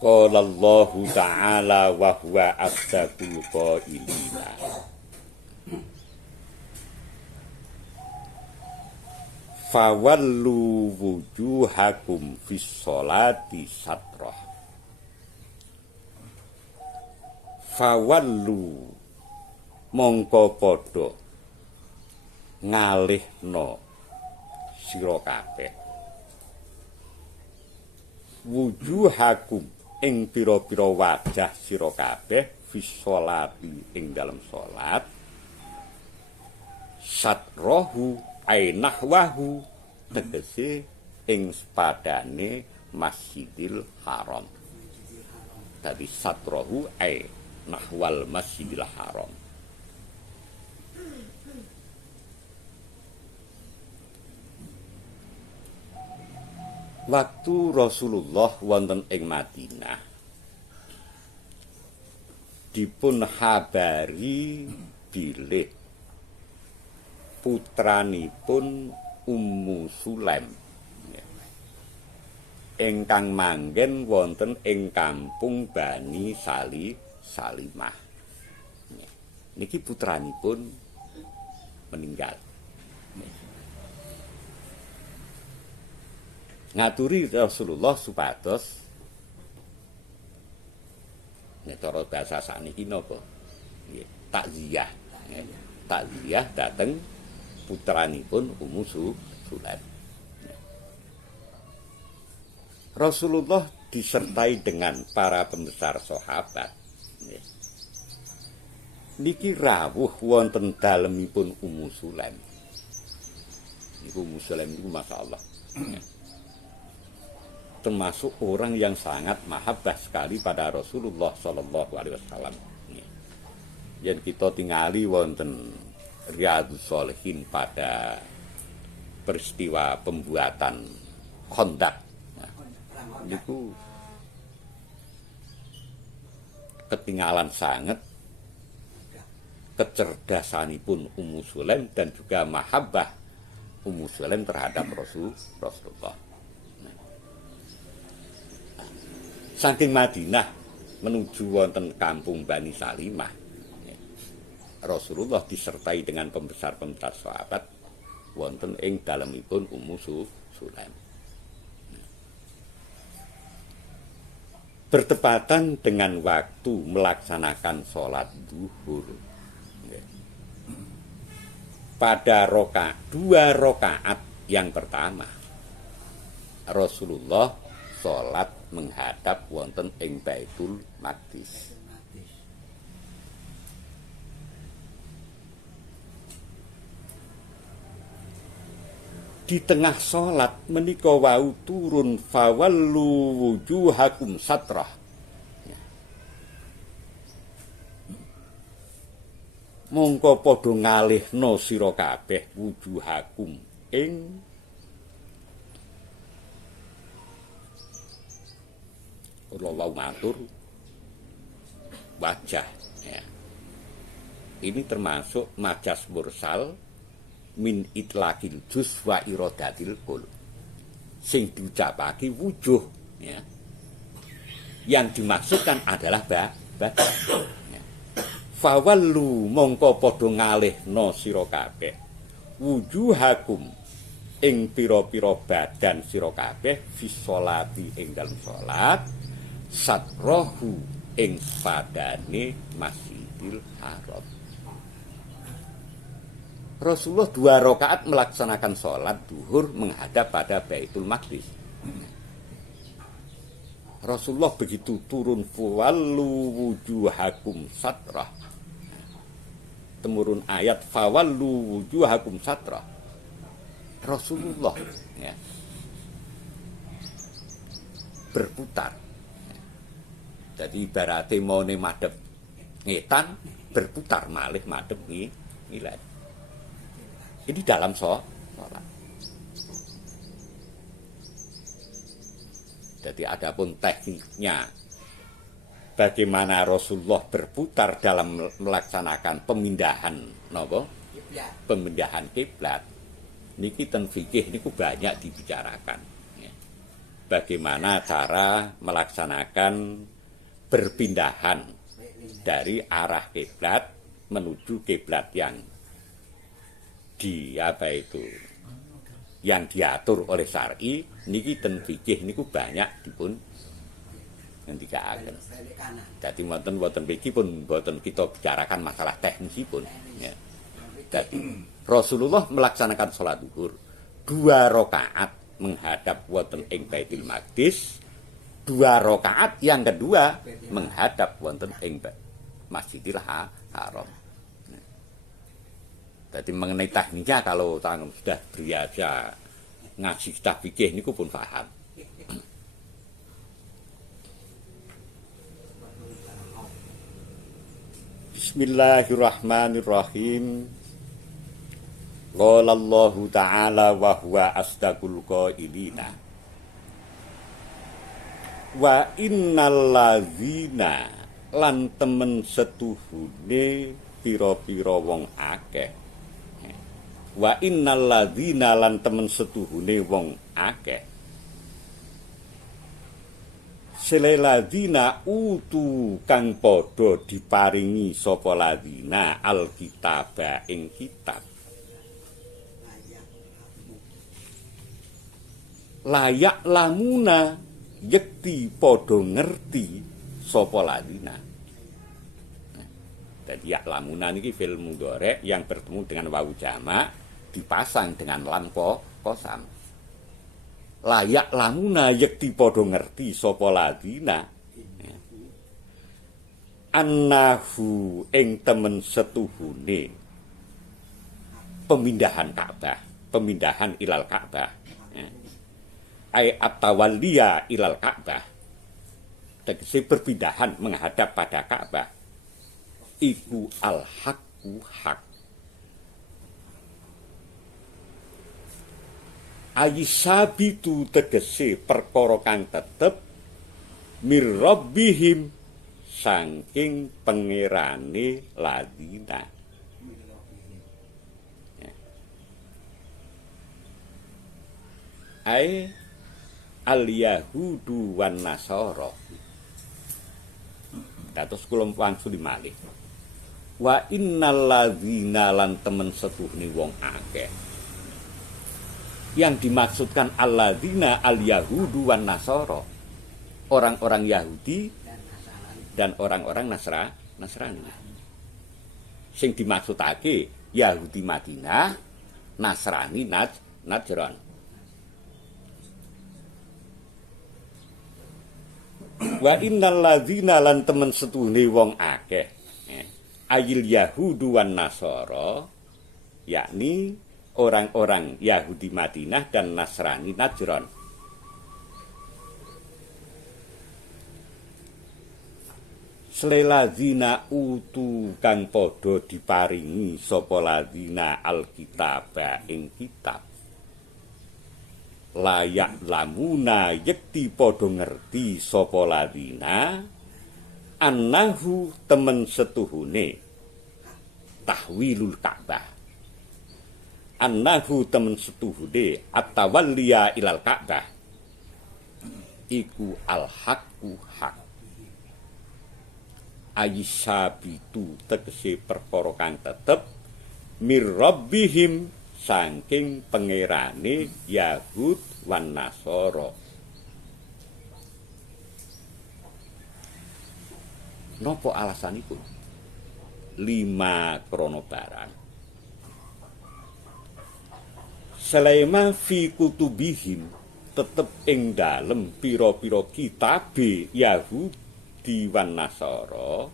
Qala Allahu ta'ala wa huwa asdaqul qailina. Fawallu wujuhakum fis sholati satrah. Fawallu mongko padha ngalihna sira kabeh wujuhakum ing pira-pira wajah sira kabeh fis sholati ing dalem salat satrahu ainahwahu tegese ing sepadane Masjidil Haram. Tadi satrahu nahwal Masjidil Haram. Waktu Rasulullah wonten ing Madinah dipun habari bilih putranipun Ummu Sulaim ingkang manggen wonten ing kampung Bani Salimah. Niki putranipun meninggal. Ngaturi Rasulullah supados nek cara bahasa sakniki napa? Nggih, takziah. Takziah dateng putranipun Ummu Sulaim. Rasulullah disertai dengan para pembesar sahabat. Niki rawuh wonten dalemipun Ummu Sulaim. Niku Ummu Sulaim niku masyaallah. Termasuk orang yang sangat mahabbah sekali pada Rasulullah sallallahu alaihi wasallam. Yen kita tingali wonten Riyadhus Shalihin pada peristiwa pembuatan Khandaq. Niku ketinggalan sangat kecerdasanipun Ummu Sulaim dan juga mahabbah Ummu Sulaim terhadap Rasulullah. Saking Madinah menuju wonten kampung Bani Salimah, Rasulullah disertai dengan pembesar-pembesar sahabat wonten ing dalemipun Ummu Sulaim. Bertepatan dengan waktu melaksanakan sholat duhur. Pada dua rakaat yang pertama, Rasulullah sholat menghadap wonten ing Baitul Maqdis. Di tengah sholat menika wau turun fawallu wujuhakum satrah. Mongko padha ngalihna sira kabeh wujuhakum ing Allah matur wajah ya. Ini termasuk majas mursal min itlaqil juz wa iradatil kul. Sing diucapake wujuh ya. Yang dimaksudkan adalah badan. Ya. Fawallu mongko padha ngalihna sira kabeh wujuhakum ing pira-pira badan sira kabeh fi sholati ing dalem salat satrahu ing padane Masjidil Haram. Rasulullah 2 rakaat melaksanakan sholat duhur menghadap pada Baitul Maqdis. Rasulullah begitu turun fawallu wujuhakum satrah. Temurun ayat fawallu wujuhakum satrah. Rasulullah ya, berputar. Jadi ibaratnya mau madhep ngetan berputar malih madhep ngilat. Ini dalam sholat. Jadi adapun tekniknya bagaimana Rasulullah berputar dalam melaksanakan pemindahan napa? Pemindahan kiblat. Niki ten fikih niku banyak dibicarakan. Ya. Bagaimana cara melaksanakan berpindahan dari arah kiblat menuju kiblat yang yang diatur oleh syar'i niki ten fikih niku banyak dipun ngendikaaken. Dadi wonten mriki pun boten kita bicarakan masalah teknisipun ya. Dadi Rasulullah melaksanakan sholat zuhur 2 rakaat menghadap wonten ing Baitul Maqdis, 2 rakaat yang kedua menghadap wonten ing Masjidil Haram. Jadi mengenai tekniknya kalau sudah biasa ngaji kitab fikih niku pun paham. Bismillahirrahmanirrahim. Qala Allah Ta'ala wa huwa asdaqul qailina. Wa innal ladzina lan temen setuhune pira-pira wong akeh. Wa innal ladzina lan temen setuhune wong akeh. Seleladzina utu kang padha diparingi sapa ladzina alkitaba ing kitab. Layak lamuna yekti padha ngerti sapa ladzina. Jadi yak lamuna niki fi'il mudhari yang bertemu dengan wawu jamak dipasang dengan lam kosam. Layak lamuna yekti padha ngerti sapa ladzina. Annahu ing temen setuhune pemindahan Ka'bah, pemindahan ilal Ka'bah. Ai at-tawalliya ilal Ka'bah. Tegese perpindahan menghadap pada Ka'bah. Iku al-haqqu hak. Aisabitu tegese perkara kang tetep mir rabbihim saking pangerane ladzina. Ai al-yahudu wan nasara. Dados kula wangsuli malih. Wa innal ladzina lan temen setuhne wong akeh. Yang dimaksudkan alladzina al-yahudu wan nasara. Orang-orang Yahudi dan orang-orang Nasrani. Sing dimaksudake Yahudi Madinah, Nasrani Najran. Wa innal ladzina lan temen setuhne wong akeh ayil yahudu wan nasara, yakni orang-orang Yahudi Madinah dan Nasrani Najran. Sleladzina utu kang padha diparingi sapa ladzina alkitaba ing kitab. Layak lamuna yekti padha ngerti sapa ladzina annahu temen setuhune tahwilul Ka'bah. Annahu temen setuhune at-tawalliya ilal Ka'bah iku al-haqqu hak. Aisabitu tegese perkara kang tetep mir rabbihim saking pangerane Yahud wan Nasara. Napa alasanipun? 5 krana barang. selema fi kutubihim tetep ing dalem pira-pira kitabe Yahudi wan Nasara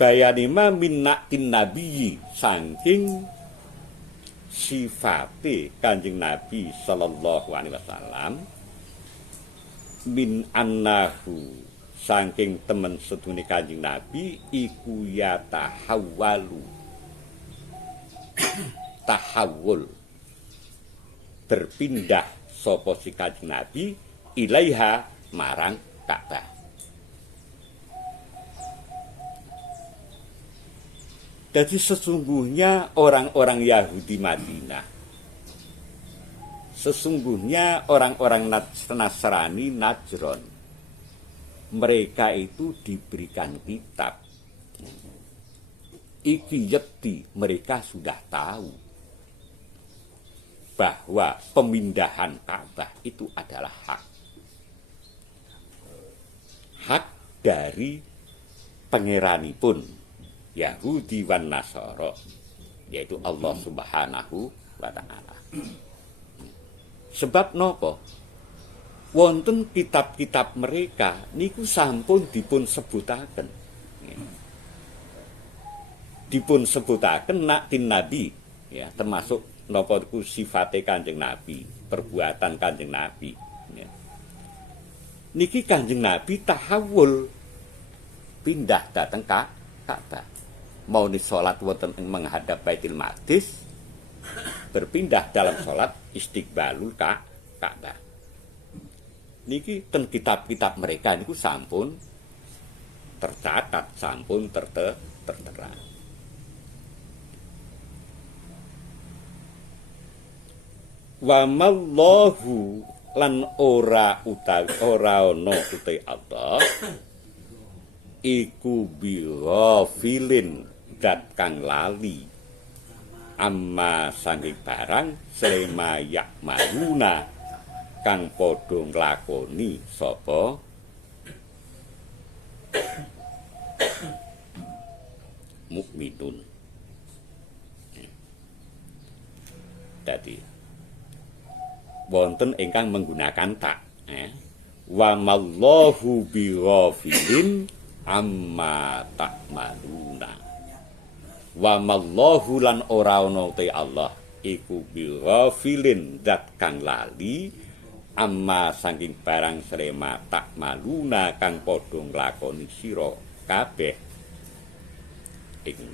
bayanima minnatin nabiyyi saking sifate Kanjeng Nabi sallallahu alaihi wasallam min annahu saking temen sedune Kanjeng Nabi iku ya tahawwalu tahawul berpindah sapa si Kanjeng Nabi ilaiha marang Ka'bah. Jadi sesungguhnya orang-orang Yahudi Madinah, sesungguhnya orang-orang Nasrani Najron, mereka itu diberikan kitab. Iki yekti, mereka sudah tahu bahwa pemindahan Ka'bah itu adalah hak. Hak dari pangeranipun Yahudi wan Nasara, yaitu Allah Subhanahu wa taala. Sebab napa? Wonten kitab-kitab mereka niku sampun dipun sebutaken. Dipun sebutaken naktin Nabi, ya, termasuk napa iku sifate Kanjeng Nabi, perbuatan Kanjeng Nabi. Ya. Niki Kanjeng Nabi tahawul pindah dateng Ka'bah. Mau ni sholat wonten menghadap Baitul Maqdis, berpindah dalam sholat istiqbalul Ka'bah. Niki ten kitab-kitab mereka niku sampun tercatat, sampun tertera. Wa mallahu lan ora ana utai Allah iku bighafilin dat kang lali amma sanging barang selema yakmaluna kang padha nglakoni sapa mukminun. Dadi wonten ingkang menggunakan tak wa mallahu bighafilin amma ta'maluna. Wa mallahu lan ora ana te Allah iku bighafilin zat kang lali amma saking barang srema ta'maluna kang padha nglakoni sira kabeh ing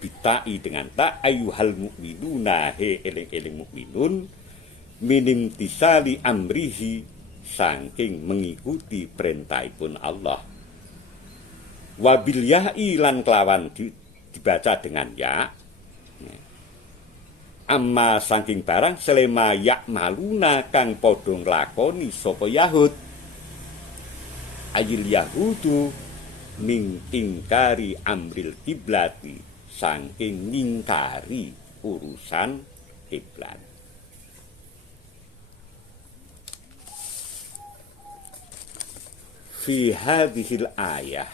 bitai dengan tak ayyuhal mukminuna he eling-eling mukminun minim tisali amrihi saking mengikuti perintahipun Allah. Wabil ya'i lan kelawan dibaca dengan ya. Amma saking barang selema yakmaluna kang padha nglakoni sapa Yahud. Ayil Yahudu ning ingkari amril kiblati saking ngingkari urusan kiblat. Fi hadhil ayah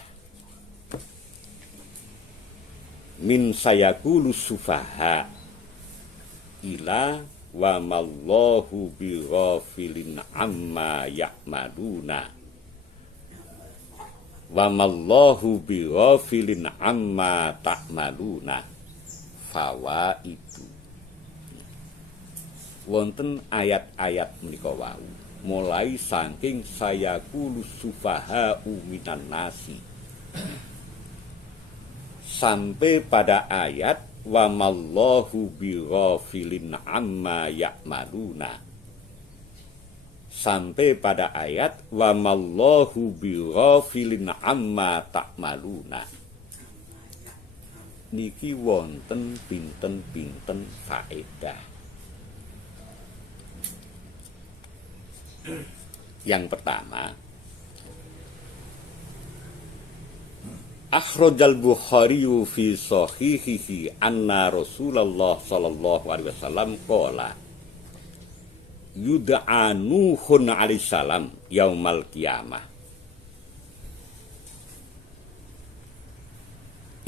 min sayaqulu sufaha ila wa mallahu bighafilin amma ya'maluna wa mallahu bighafilin amma ta'maluna fawaidu. Wonten ayat-ayat menika wau mulai saking sayaqulu sufaha minan nasi sampai pada ayat wa mallahu bighafilin amma ya'maluna, sampai pada ayat wa mallahu bighafilin amma ta'maluna. Niki wonten pinten-pinten faedah. Yang pertama, akhrajal Bukhari fi sahihihi anna Rasulullah sallallahu alaihi wasallam qala yud'a Nuhun alaihi salam yaumal qiyamah.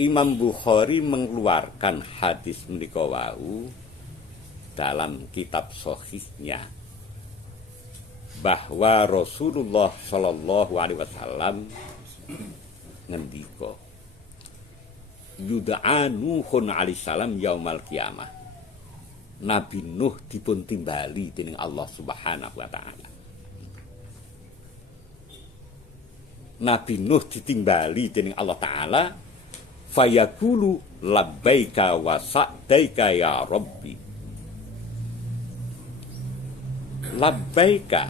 Imam Bukhari mengeluarkan hadis menika wau dalam kitab sahihnya bahwa Rasulullah sallallahu alaihi wasallam ngendika yud'a Nuhun alaihi salam yaumal qiyamah. Nabi Nuh dipun timbali dening Allah Subhanahu wa taala. Nabi Nuh ditimbali dening Allah taala fayaqulu labbaika wa sa'daika ya rabbi. Labbaika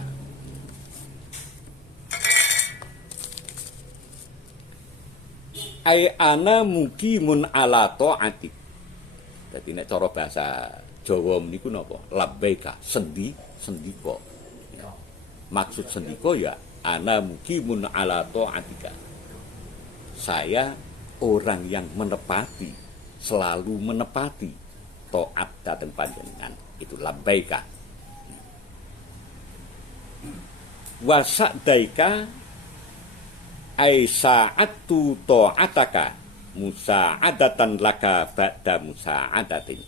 ai ana muqimun ala ta'atik. Dadi nek cara bahasa Jawa niku napa? Labbaika, sendika. Maksud sendika ya ana muqimun ala ta'atika. Saya orang yang menepati, selalu menepati taat datang panjenengan. Itu labbaika. Wa sa'daika ai sa'atu ta'ataka musa'adatan laka ba'da musa'adatin.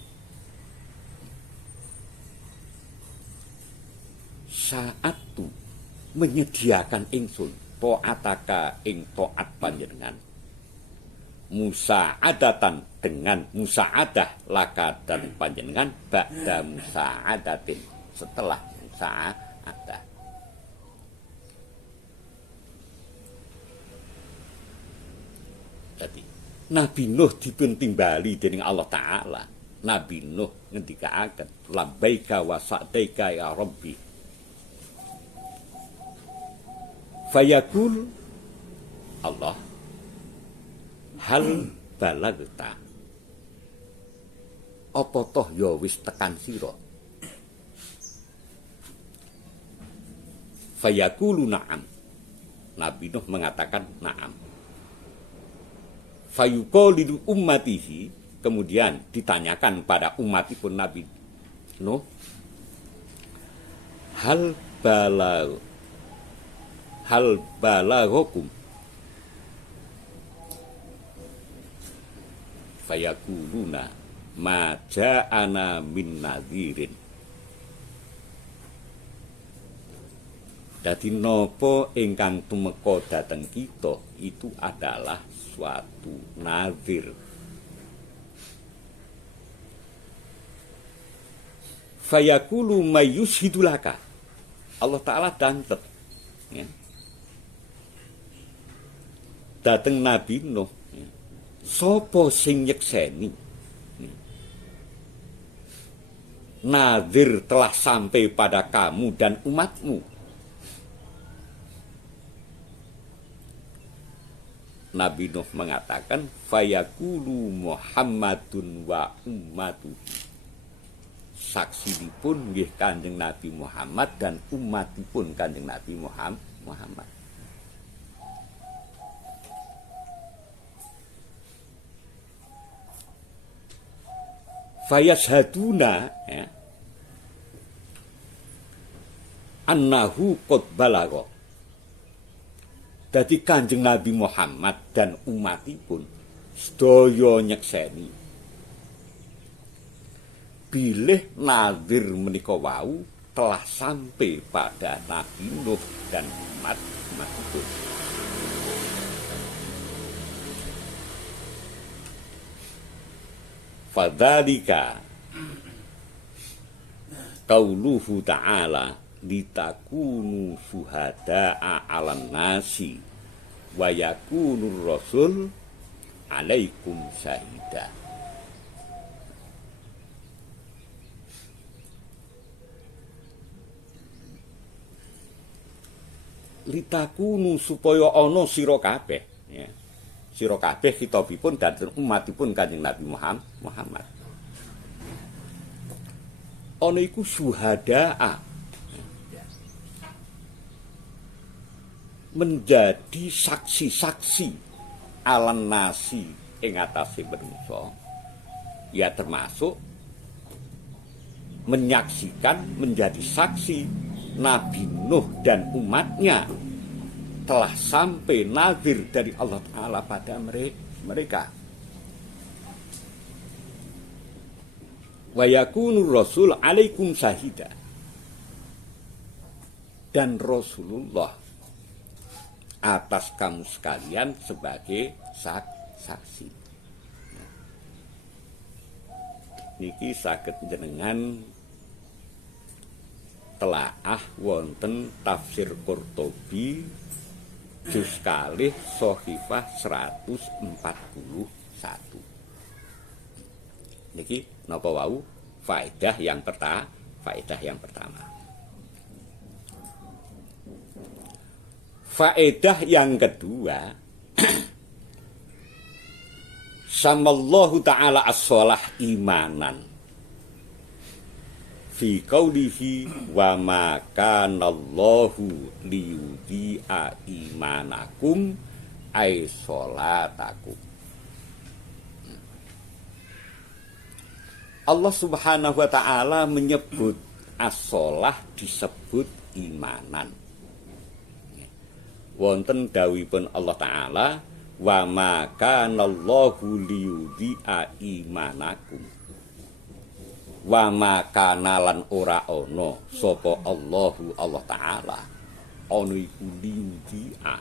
Sa'atu menyediakan ingsun ta'ataka ing ta'at panjenengan. Musa'adatan dengan musa'adah laka dan panjenengan ba'da musa'adatin setelah musa'adah. Jadi Nabi Nuh dipun timbali dening Allah taala. Nabi Nuh ngendikaaken labbaika wa sa'daika ya rabbi. Fayaqul Allah hal balagta. Apa toh ya wis tekan sira? Fayaqulu na'am. Nabi Nuh mengatakan na'am. Fayuqalidu ummatihi, kemudian ditanyakan pada umatipun Nabi Nuh, hal balaghakum. Fayaquluna ma ja'ana min nadhirin. Dadi napa ingkang tumeka dhateng kita itu adalah suatu nadhir. Fayaqulu mayyushidulaka. Allah taala dantet ya. Dateng Nabi Nuh ya. Sapa sing nyekseni? Nadhir telah sampai pada kamu dan umatmu. Nabi Nuh mengatakan fayaqulu Muhammadun wa ummatuhu. Saksinipun nggih Kanjeng Nabi Muhammad dan umatipun Kanjeng Nabi Muhammad. Fayashhaduna ya, annahu qad balagha. Dadi Kanjeng Nabi Muhammad dan umatipun sedaya nyekseni bilih nadhir menika wau telah sampai pada Nabi Nuh dan umatipun. Fadzalika qauluhu ta'ala litakunu syuhada'a 'alan nasi wa yakunur rasul 'alaikum syahida. Litakunu supaya ana sira kabeh ya. Sira kabeh khitabipun dhateng umatipun Kanjeng Nabi Muhammad. Ana iku syuhada'a menjadi saksi-saksi alan nasi ing atase manungsa, ya termasuk menyaksikan menjadi saksi Nabi Nuh dan umatnya telah sampai nadhir dari Allah Ta'ala pada mereka. Wa yakunu rasul alaikum syahida. Dan Rasulullah atas kamu sekalian sebagai saksi. Niki saged jenengan telaah wonten tafsir Qurtubi juz kalih Shahifah 141. Niki napa wau faedah yang pertama. Faedah yang kedua, samallahu ta'ala as-shalah imanan fi qaulihi wa ma kana Allahu liyudhi'a imanakum ay sholatakum. Allah Subhanahu wa ta'ala menyebut as-shalah disebut imanan. Wonten dawuhipun Allah Ta'ala wa ma kana Allahu liyudhi'a imanakum. Wa ma kana lan ora ana sapa Allahu Allah Ta'ala ana iku liyudhi'a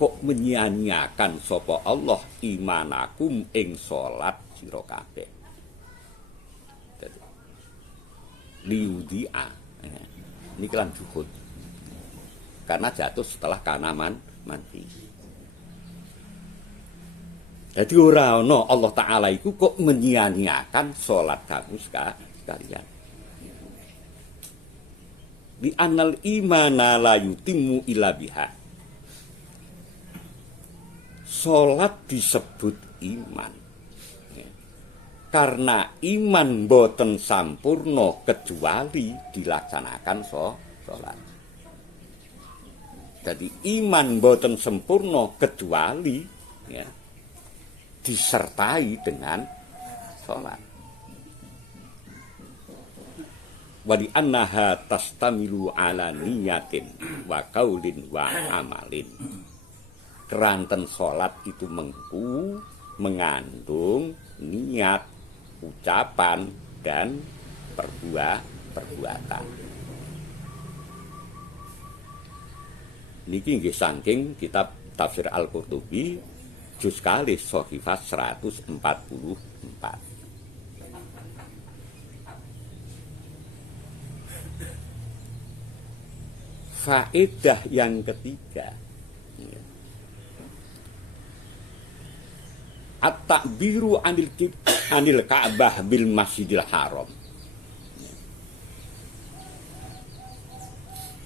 kok menyia-nyiakan sapa Allah imanakum ing salat sira kabeh. Liyudhi'a niki lan juhud karena jatuh setelah kana mati. Jadi ora ana Allah Ta'ala iku kok menyia-nyiakan salat kamu sekalian. Bi anal imana la yutimmu illa biha. Salat disebut iman. Karena iman boten sampurno kecuali dilaksanakan salat. Jadi iman boten sempurna kecuali ya, disertai dengan salat. Wa di annaha tastamilu ala niyatin wa qaulin wa amalin. Keranten salat itu mengandung niat, ucapan dan perbuatan. Niki nggih saking kitab Tafsir Al-Qurtubi juz kalih Shahifah 144. Faedah yang ketiga, at-takbiru anil Ka'bah bil Masjidil Haram.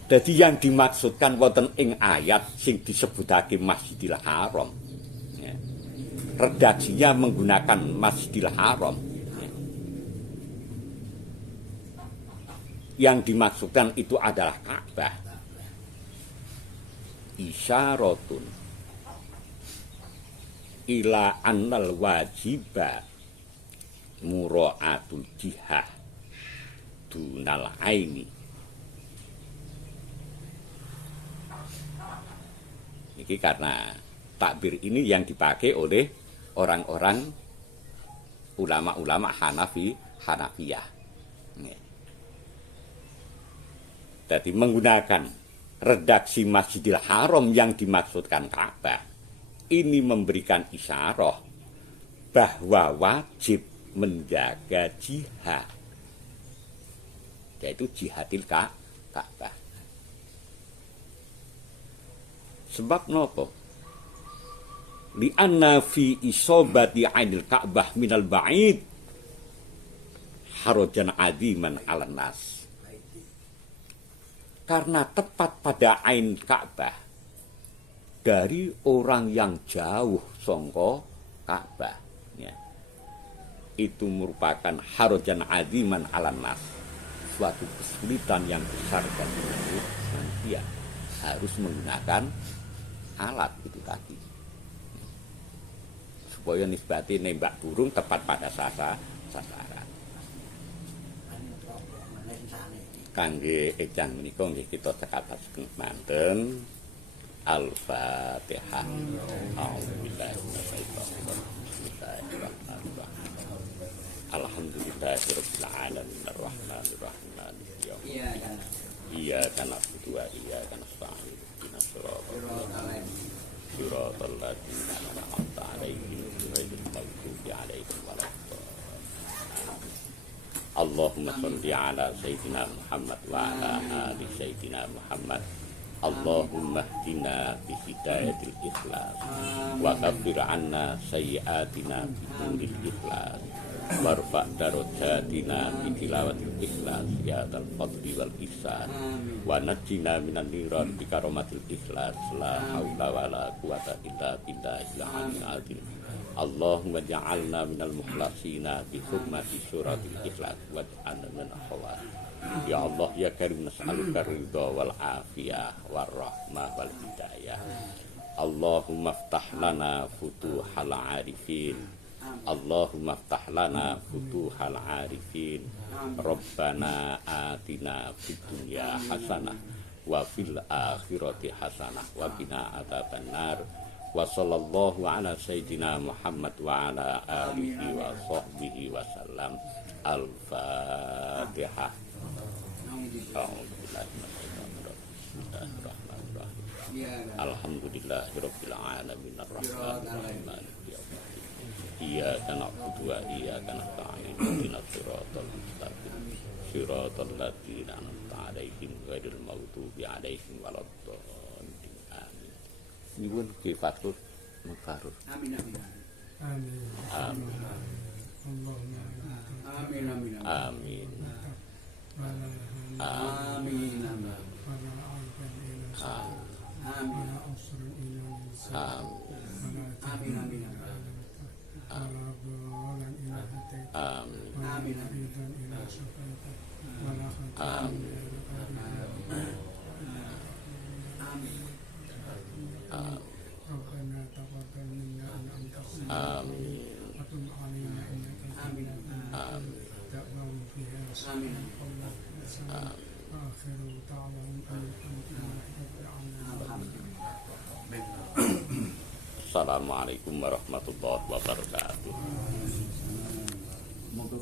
Jadi yang dimaksudkan wonten ing ayat sing disebutake Masjidil Haram. Ya. Redaksinya menggunakan Masjidil Haram. Ya. Yang dimaksudkan itu adalah Ka'bah. Isyaratun ila annal wajiba mura'atul jihah dunal aini. Ini karena takbir ini yang dipakai oleh orang-orang ulama-ulama Hanafiyah. Jadi menggunakan redaksi Masjidil Haram yang dimaksudkan Ka'bah ini memberikan isyarah bahwa wajib menjaga jihad, yaitu jihadil Ka'bah. Sebab nopo? Li'anna fi isobati ainil Ka'bah minal ba'id harajan aziman 'alan nas. Karena tepat pada ain Ka'bah dari orang yang jauh sangka Ka'bah ya. Itu merupakan harajan aziman 'alan nas. Suatu kesulitan yang besar bagi manusia harus menggunakan alat itu tadi supaya nisbati nembak burung tepat pada sasaran. Kangge ejang menika nggih kita cekataken manten Al-Fatihah. Alhamdulillah. Alhamdulillahirabbil alamin arrahmanir rahim maliki yaumiddin. Iyyaka na'budu wa iyyaka nasta'in. Ihdinas siratal ladzina an'amta 'alaihim ghairil maghdubi alaihim waladdallin. Allahumma shalli ala sayyidina Muhammad wa ala ali sayyidina Muhammad. Allahumma hdina bi hidayatil ikhlas wa kaffir 'anna sayyi'atina bi nuril ikhlas warfa' darajatina bi tilawatil ikhlas ya dzal fadli wal ihsan wa najjina minan niran bi karomatil ikhlas la haula wala quwata illa billahil aliyyil azim. Allahumma ja'alna minal mukhlasina bi hurmati suratil ikhlas waj'alna minal khawas. Ya Allah ya Karim nas'aluka ridha wal afiyah war rahmah wal hidayah. Allahumma ftah lana futuhal arifin. Allahumma ftah lana futuhal arifin. Rabbana atina fid dunya hasanah wa fil akhirati hasanah wa qina adzabannar. Wa sallallahu ala sayyidina Muhammad wa ala alihi wa sahbihi wa sallam. Al-Fatihah. Alhamdulillahirabbil alamin arrahmanir rahim maliki yaumiddin. Iyyaka na'budu wa iyyaka nasta'in. Ihdinas siratal mustaqim. Siratal ladzina an'amta 'alaihim ghairil maghdubi alaihim waladdallin. Amin. Nyuwun Ki Fatur Makarur. Amin amin. Amin. Amin amin. Amin. Amin amin. ربنا تقبل منا انك انت Amin. وتب علينا انك انت التواب تأمن فيها سبحان الله آخر دعواهم أن الحمد لله رب العالمين. Assalamualaikum warahmatullahi wabarakatuh. Monggo